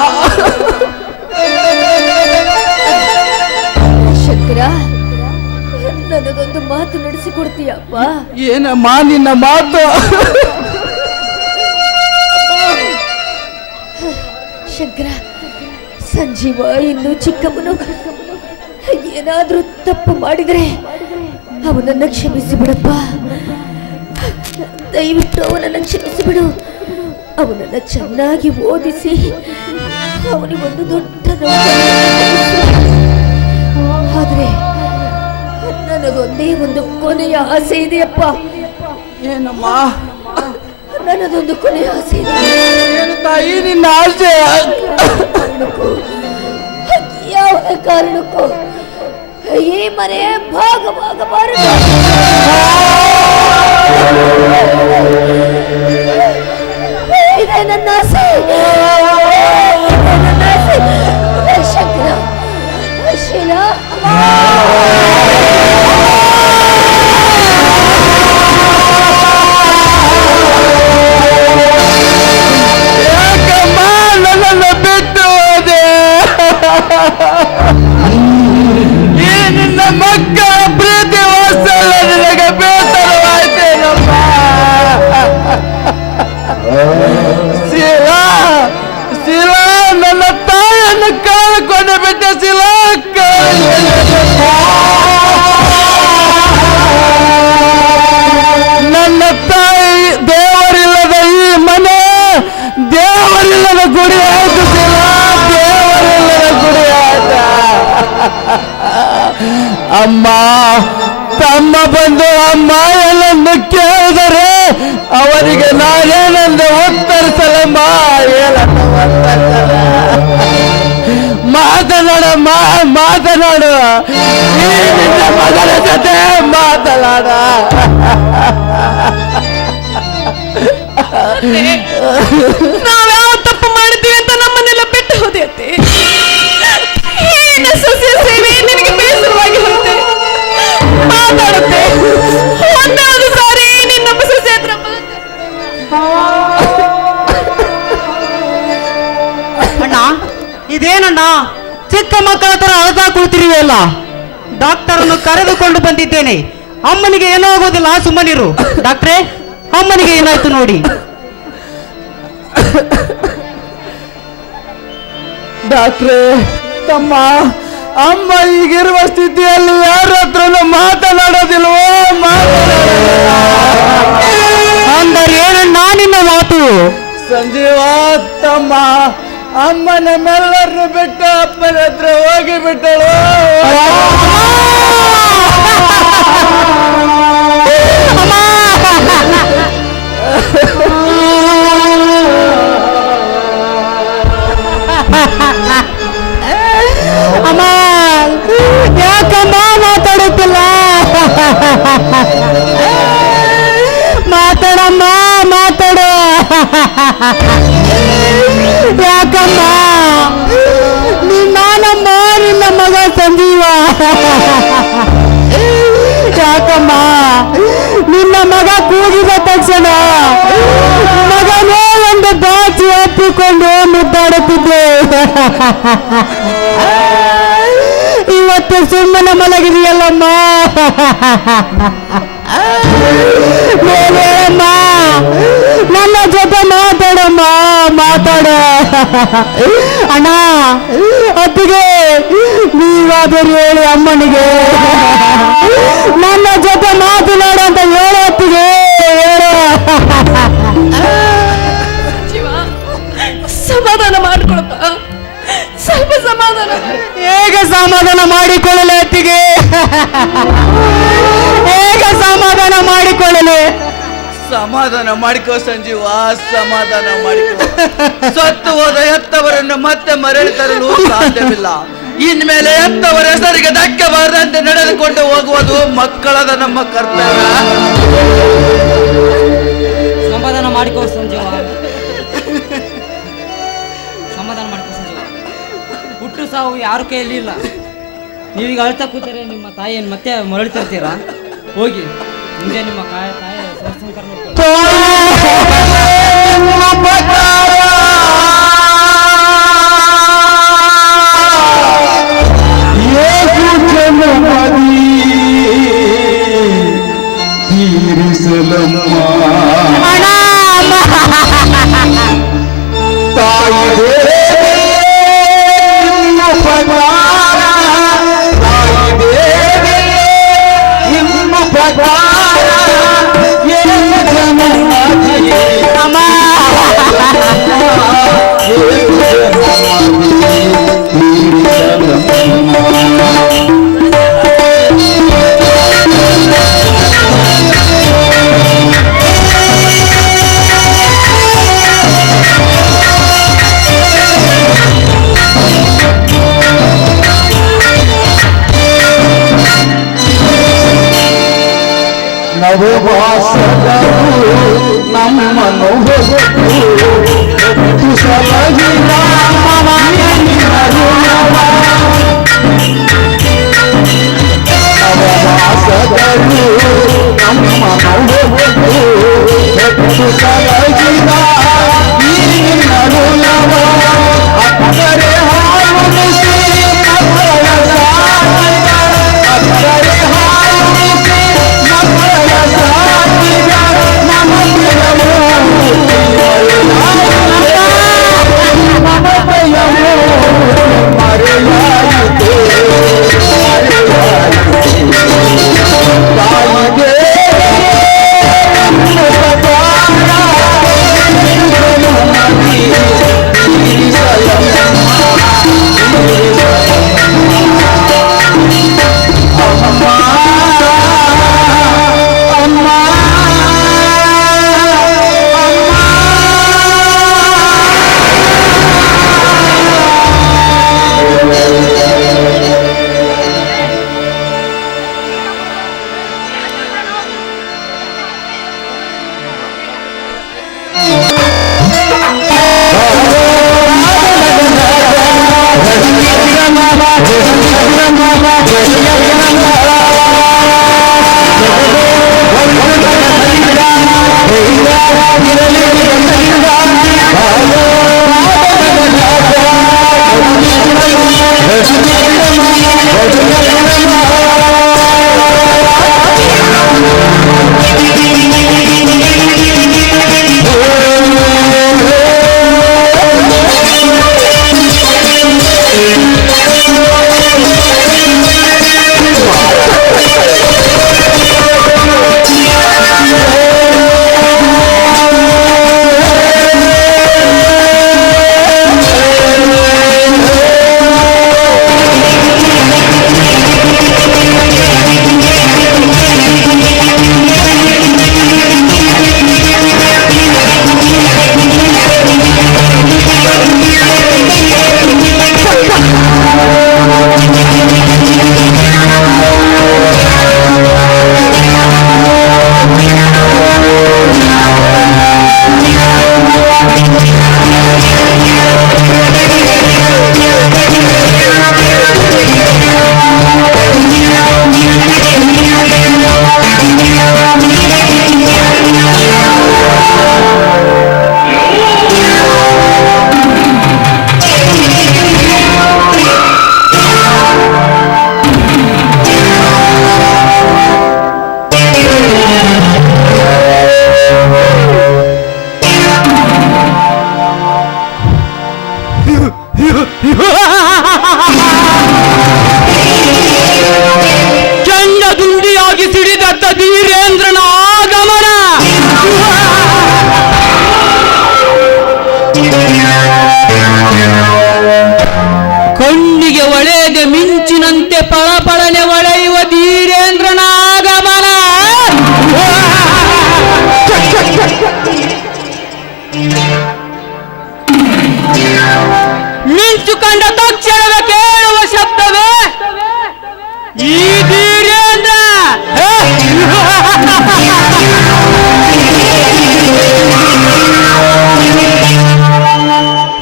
ಶಂಕರ, ನನಗೊಂದು ಮಾತು ನಡೆಸಿಕೊಡ್ತೀಯಪ್ಪ? ಏನಮ್ಮ ನಿನ್ನ ಮಾತು? ಶಂಕರ, ಸಂಜೀವ ಇನ್ನು ಚಿಕ್ಕವನು. ಏನಾದ್ರೂ ತಪ್ಪು ಮಾಡಿದರೆ ಅವನನ್ನ ಕ್ಷಮಿಸಿಬಿಡಪ್ಪ. ದಯವಿಟ್ಟು ಅವನನ್ನ ಕ್ಷಮಿಸಿಬಿಡು. ಅವನನ್ನ ಚೆನ್ನಾಗಿ ಓದಿಸಿ ಅವನಿಗೊಂದು ದೊಡ್ಡ ಆದ್ರೆ ನನಗೊಂದೇ ಒಂದು ಕೊನೆಯ ಆಸೆ ಇದೆಯಪ್ಪ. ಏನಮ್ಮ? ನನ್ನದೊಂದು ಕೊನೆಯ ಆಸೆ ಇದೆ. ಏನು ತಾಯಿ ನಿನ್ನ ಆಸೆ? ಯಾವ ಕಾರಣಕ್ಕೂ ಈ ಮನೆ ಭಾಗವಾಗಬಾರದು. ಇದೇ ನನ್ನ ಆಸೆ, ನನ್ನ ಆಸೆ. ಶಂಕರ, ಶೀಲಾ, ಯಾಕಮ್ಮ ನನ್ನನ್ನು ಬಿಟ್ಟು ಹೋದೆ? ಈ ನಿನ್ನ ಮಕ್ಕಳ ಪ್ರೀತಿ ವಾತ್ಸಲ್ಯ ನಿನಗೆ ಬೇಸರವಾಯ್ತೇನಮ್ಮ? ಶೀಲಾ, ಶೀಲಾ, ನನ್ನ ತಾಯಿಯನ್ನು ಕಳೆದುಕೊಂಡು ಬಿಟ್ಟೆ. ಶೀಲಾ, ನನ್ನ ತಾಯಿ ದೇವರಿಲ್ಲದ ಈ ಅಮ್ಮ ತಮ್ಮ ಬಂದು ಅಮ್ಮ ಎಲ್ಲನ್ನು ಕೇಳಿದರೆ ಅವರಿಗೆ ನಾನೇನೆಂದು ಉತ್ತರಿಸಲಮ್ಮ ಮಾತನಾಡಮ್ಮ ಮಾತನಾಡು ಈ ನಿನ್ನ ಮಗನ ಜೊತೆ ಮಾತನಾಡ ನಾವ್ಯಾವ ತಪ್ಪು ಮಾಡಿದ್ದೀವಿ ಅಂತ ನಮ್ಮನ್ನೆಲ್ಲ ಬಿಟ್ಟು ಹೋದೆ ಅತ್ತೆ. ಸೊಸೆ ಸೇವೆ ನಿನಗೆ ಬೇಸರವಾಗಿ ಹೋಗುತ್ತೆ. ಮಾತಾಡುತ್ತೆ ಒಂದಾದ್ರು ಸಾರಿ ನಿನ್ನೊಬ್ಬ ಸೊಸೆ ಹತ್ರ ಅಣ್ಣ ಇದೇನಣ್ಣ ಚಿಕ್ಕ ಮಕ್ಕಳ ತರ ಅಳ್ತಾ ಕುಳಿತಿರುವೆಲ್ಲ. ಡಾಕ್ಟರ್ ಅನ್ನು ಕರೆದುಕೊಂಡು ಬಂದಿದ್ದೇನೆ. ಅಮ್ಮನಿಗೆ ಏನೂ ಆಗೋದಿಲ್ಲ, ಸುಮ್ಮನಿರು. ಡಾಕ್ಟ್ರೇ, ಅಮ್ಮನಿಗೆ ಏನಾಯ್ತು ನೋಡಿ. ಡಾಕ್ಟ್ರೇ, ತಮ್ಮ ಅಮ್ಮ ಈಗಿರುವ ಸ್ಥಿತಿಯಲ್ಲಿ ಯಾರ ಹತ್ರನೂ ಮಾತನಾಡೋದಿಲ್ವೋ? ಅಂದರೆ ಏನಣ್ಣ ನಿನ್ನ ಮಾತು? ಸಂಜೀವ, ತಮ್ಮ ಅಮ್ಮ ನಮ್ಮೆಲ್ಲರನ್ನು ಬಿಟ್ಟು ಅಪ್ಪನ ಹತ್ರ ಹೋಗಿ ಬಿಟ್ಟಳು. ಅಮ್ಮ, ಯಾಕಮ್ಮ ಮಾತಾಡುತ್ತಿಲ್ಲ? ಮಾತಾಡಮ್ಮ, ಮಾತಾಡು. ಯಾಕಮ್ಮ? ನಾನಮ್ಮ ನಿನ್ನ ಮಗ ಸಂಜೀವ. ಯಾಕಮ್ಮ ನಿನ್ನ ಮಗ ಕೂಗಿದ ತಕ್ಷಣ ಮಗನೇ ಒಂದು ಬಾಚಿ ಹತ್ತಿಕೊಂಡು ಮುದ್ದಾಡುತ್ತಿದ್ದೆ. ಇವತ್ತು ಸುಮ್ಮನೆ ಮಲಗಿದೆಯಲ್ಲಮ್ಮ. ಹೇಳಮ್ಮ, ನನ್ನ ಜೊತೆ ಮಾತಾಡಮ್ಮ, ಮಾತಾಡ. ಅಣ್ಣ, ಅತ್ತಿಗೆ ನೀವಾದರೂ ಹೇಳಿ ಅಮ್ಮನಿಗೆ ನನ್ನ ಜೊತೆ ಮಾತನಾಡು ಅಂತ ಹೇಳು. ಅತ್ತಿಗೆ ಹೇಳು. ಸಮಾಧಾನ ಮಾಡ್ಕೊಳಪ್ಪ, ಸ್ವಲ್ಪ ಸಮಾಧಾನ. ಹೇಗೆ ಸಮಾಧಾನ ಮಾಡಿಕೊಳ್ಳಲೆ ಅತ್ತಿಗೆ? ಹೇಗೆ ಸಮಾಧಾನ ಮಾಡಿಕೊಳ್ಳಲೆ? ಸಮಾಧಾನ ಮಾಡಿಕೋ ಸಂಜೀವ, ಸಮಾಧಾನ ಮಾಡಿಕೋ. ಸತ್ತು ಹೋದ ಎತ್ತವರನ್ನು ಮತ್ತೆ ಮರಳಿ ತರಲು ಸಾಧ್ಯವಿಲ್ಲ. ಇನ್ಮೇಲೆ ಎತ್ತವರ ಹೆಸರಿಗೆ ಧಕ್ಕೆ ಬಾರದಂತೆ ನಡೆದುಕೊಂಡು ಹೋಗುವುದು ಮಕ್ಕಳದ ನಮ್ಮ ಕರ್ತವ್ಯ. ಸಮಾಧಾನ ಮಾಡಿಕೋ ಸಂಜೀವ, ಸಮಾಧಾನ ಮಾಡಿಕೋ ಸಂಜೀವ. ಹುಟ್ಟು ಸಾವು ಯಾರ ಕೈಯಲ್ಲಿ ಇಲ್ಲ. ನೀವೀಗ ಅಳ್ತಾ ಕೂತಾರೆ, ನಿಮ್ಮ ತಾಯಿಯನ್ನು ಮತ್ತೆ ಮರಳಿ ತರ್ತೀರಾ? ಹೋಗಿ ಮುಂದೆ ನಿಮ್ಮ ತಾಯಿಯ ಸಂಸ್ಕಾರ ನವವಾಸಗಳು ನಮ್ಮನ್ನು ಹೊತ್ತು ಸಲಹಿದ ನವವಾಸಗಳು ನಮ್ಮನ್ನು ಹೊತ್ತು ಸಲಹಿದ ಈ ನರುಳವ ಅಕ್ಕರೆ ಹಾರುಣಿಸಿ ಮಕ್ಕಳ ಸಾಕಿದ ಅಕ್ಕರೆ ಹಾರುಣಿಸಿ ಮಕ್ಕಳ ಸಾಕಿದ ಮಮತೆಯ ಕಣ್ಣಿಗೆ ಒಳೆಗೆ ಮಿಂಚಿನಂತೆ ಪಳಪಳನೆ ಒಳೆಯುವ ಧೀರೇಂದ್ರನ ಆಗಮನ. ಮಿಂಚು ಕಂಡ ತಕ್ಷಣವೇ ಕೇಳುವ ಶಬ್ದವೇ ಈ ಧೀರೇಂದ್ರ.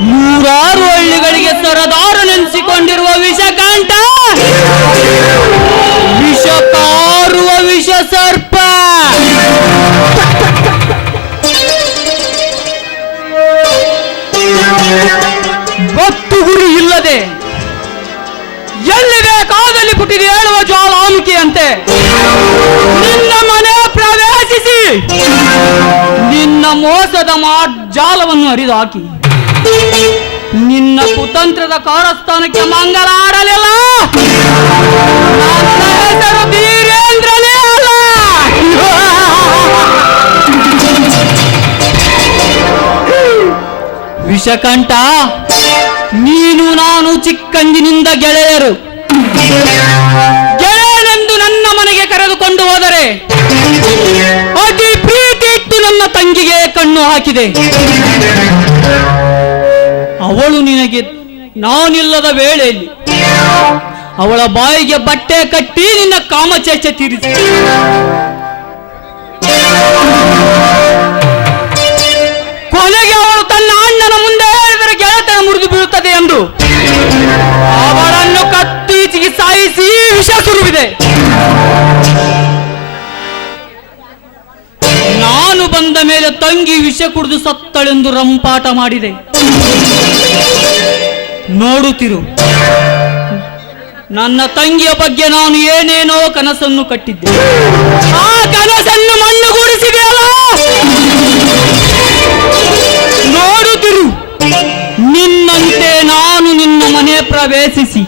ನೂರಾರು ಹಳ್ಳಿಗಳಿಗೆ ಸರದಾರ ನೆನೆಸಿಕೊಂಡಿರುವ ವಿಷಕಾಂತ, ವಿಷ ಕಾರುವ ವಿಷ ಸರ್ಪ. ಬತ್ತು ಗುರಿ ಇಲ್ಲದೆ ಎಲ್ಲಿ ಬೇಕಾದಲ್ಲಿ ಪುಟಿದು ಹೇಳುವ ಜ್ವಾಲಾಮುಖಿಯಂತೆ ನಿನ್ನ ಮನೆ ಪ್ರವೇಶಿಸಿ ನಿನ್ನ ಮೋಸದ ಜಾಲವನ್ನು ಹರಿದು ಹಾಕಿ ನಿನ್ನ ಕುತಂತ್ರದ ಕಾರಸ್ಥಾನಕ್ಕೆ ಮಂಗಲ ಆಡಲಿಲ್ಲ. ನನ್ನ ಹೆಸರು ಧೀರೇಂದ್ರನೇ ಅಲ್ಲ. ವಿಷಕಂಠ, ನೀನು ನಾನು ಚಿಕ್ಕಂದಿನಿಂದ ಗೆಳೆಯರು. ಗೆಳೆಯನೆಂದು ನನ್ನ ಮನೆಗೆ ಕರೆದುಕೊಂಡು ಹೋದರೆ ಅತಿ ಪ್ರೀತಿ ಇಟ್ಟು ನನ್ನ ತಂಗಿಗೆ ಕಣ್ಣು ಹಾಕಿದೆ. ಅವಳು ನಿನಗೆ ನಾನಿಲ್ಲದ ವೇಳೆಯಲ್ಲಿ ಅವಳ ಬಾಯಿಗೆ ಬಟ್ಟೆ ಕಟ್ಟಿ ನಿನ್ನ ಕಾಮಚೇಷ್ಟೆ ತೀರಿಸಿ ಕೊನೆಗೆ ಅವಳು ತನ್ನ ಅಣ್ಣನ ಮುಂದೆ ಹೇಳಿದರೆ ಗೆಳತನ ಮುರಿದು ಬೀಳುತ್ತದೆ ಎಂದು ಅವಳನ್ನು ಕತ್ತೀಚಿಗೆ ಸಾಯಿಸಿ ವಿಷ ಸುರುವಿದೆ. ನಾನು ಬಂದ ಮೇಲೆ ತಂಗಿ ವಿಷ ಕುಡಿದು ಸತ್ತಳೆಂದು ರಂಪಾಟ ಮಾಡಿದೆ. ನೋಡುತ್ತಿರು, ನನ್ನ ತಂಗಿಯ ಬಗ್ಗೆ ನಾನು ಏನೇನೋ ಕನಸನ್ನು ಕಟ್ಟಿದ್ದೆ. ಆ ಕನಸನ್ನು ಮಣ್ಣುಗೂಡಿಸಿದೆಯಲ್ಲ. ನೋಡುತ್ತಿರು, ನಿನ್ನಂತೆ ನಾನು ನಿನ್ನ ಮನೆ ಪ್ರವೇಶಿಸಿ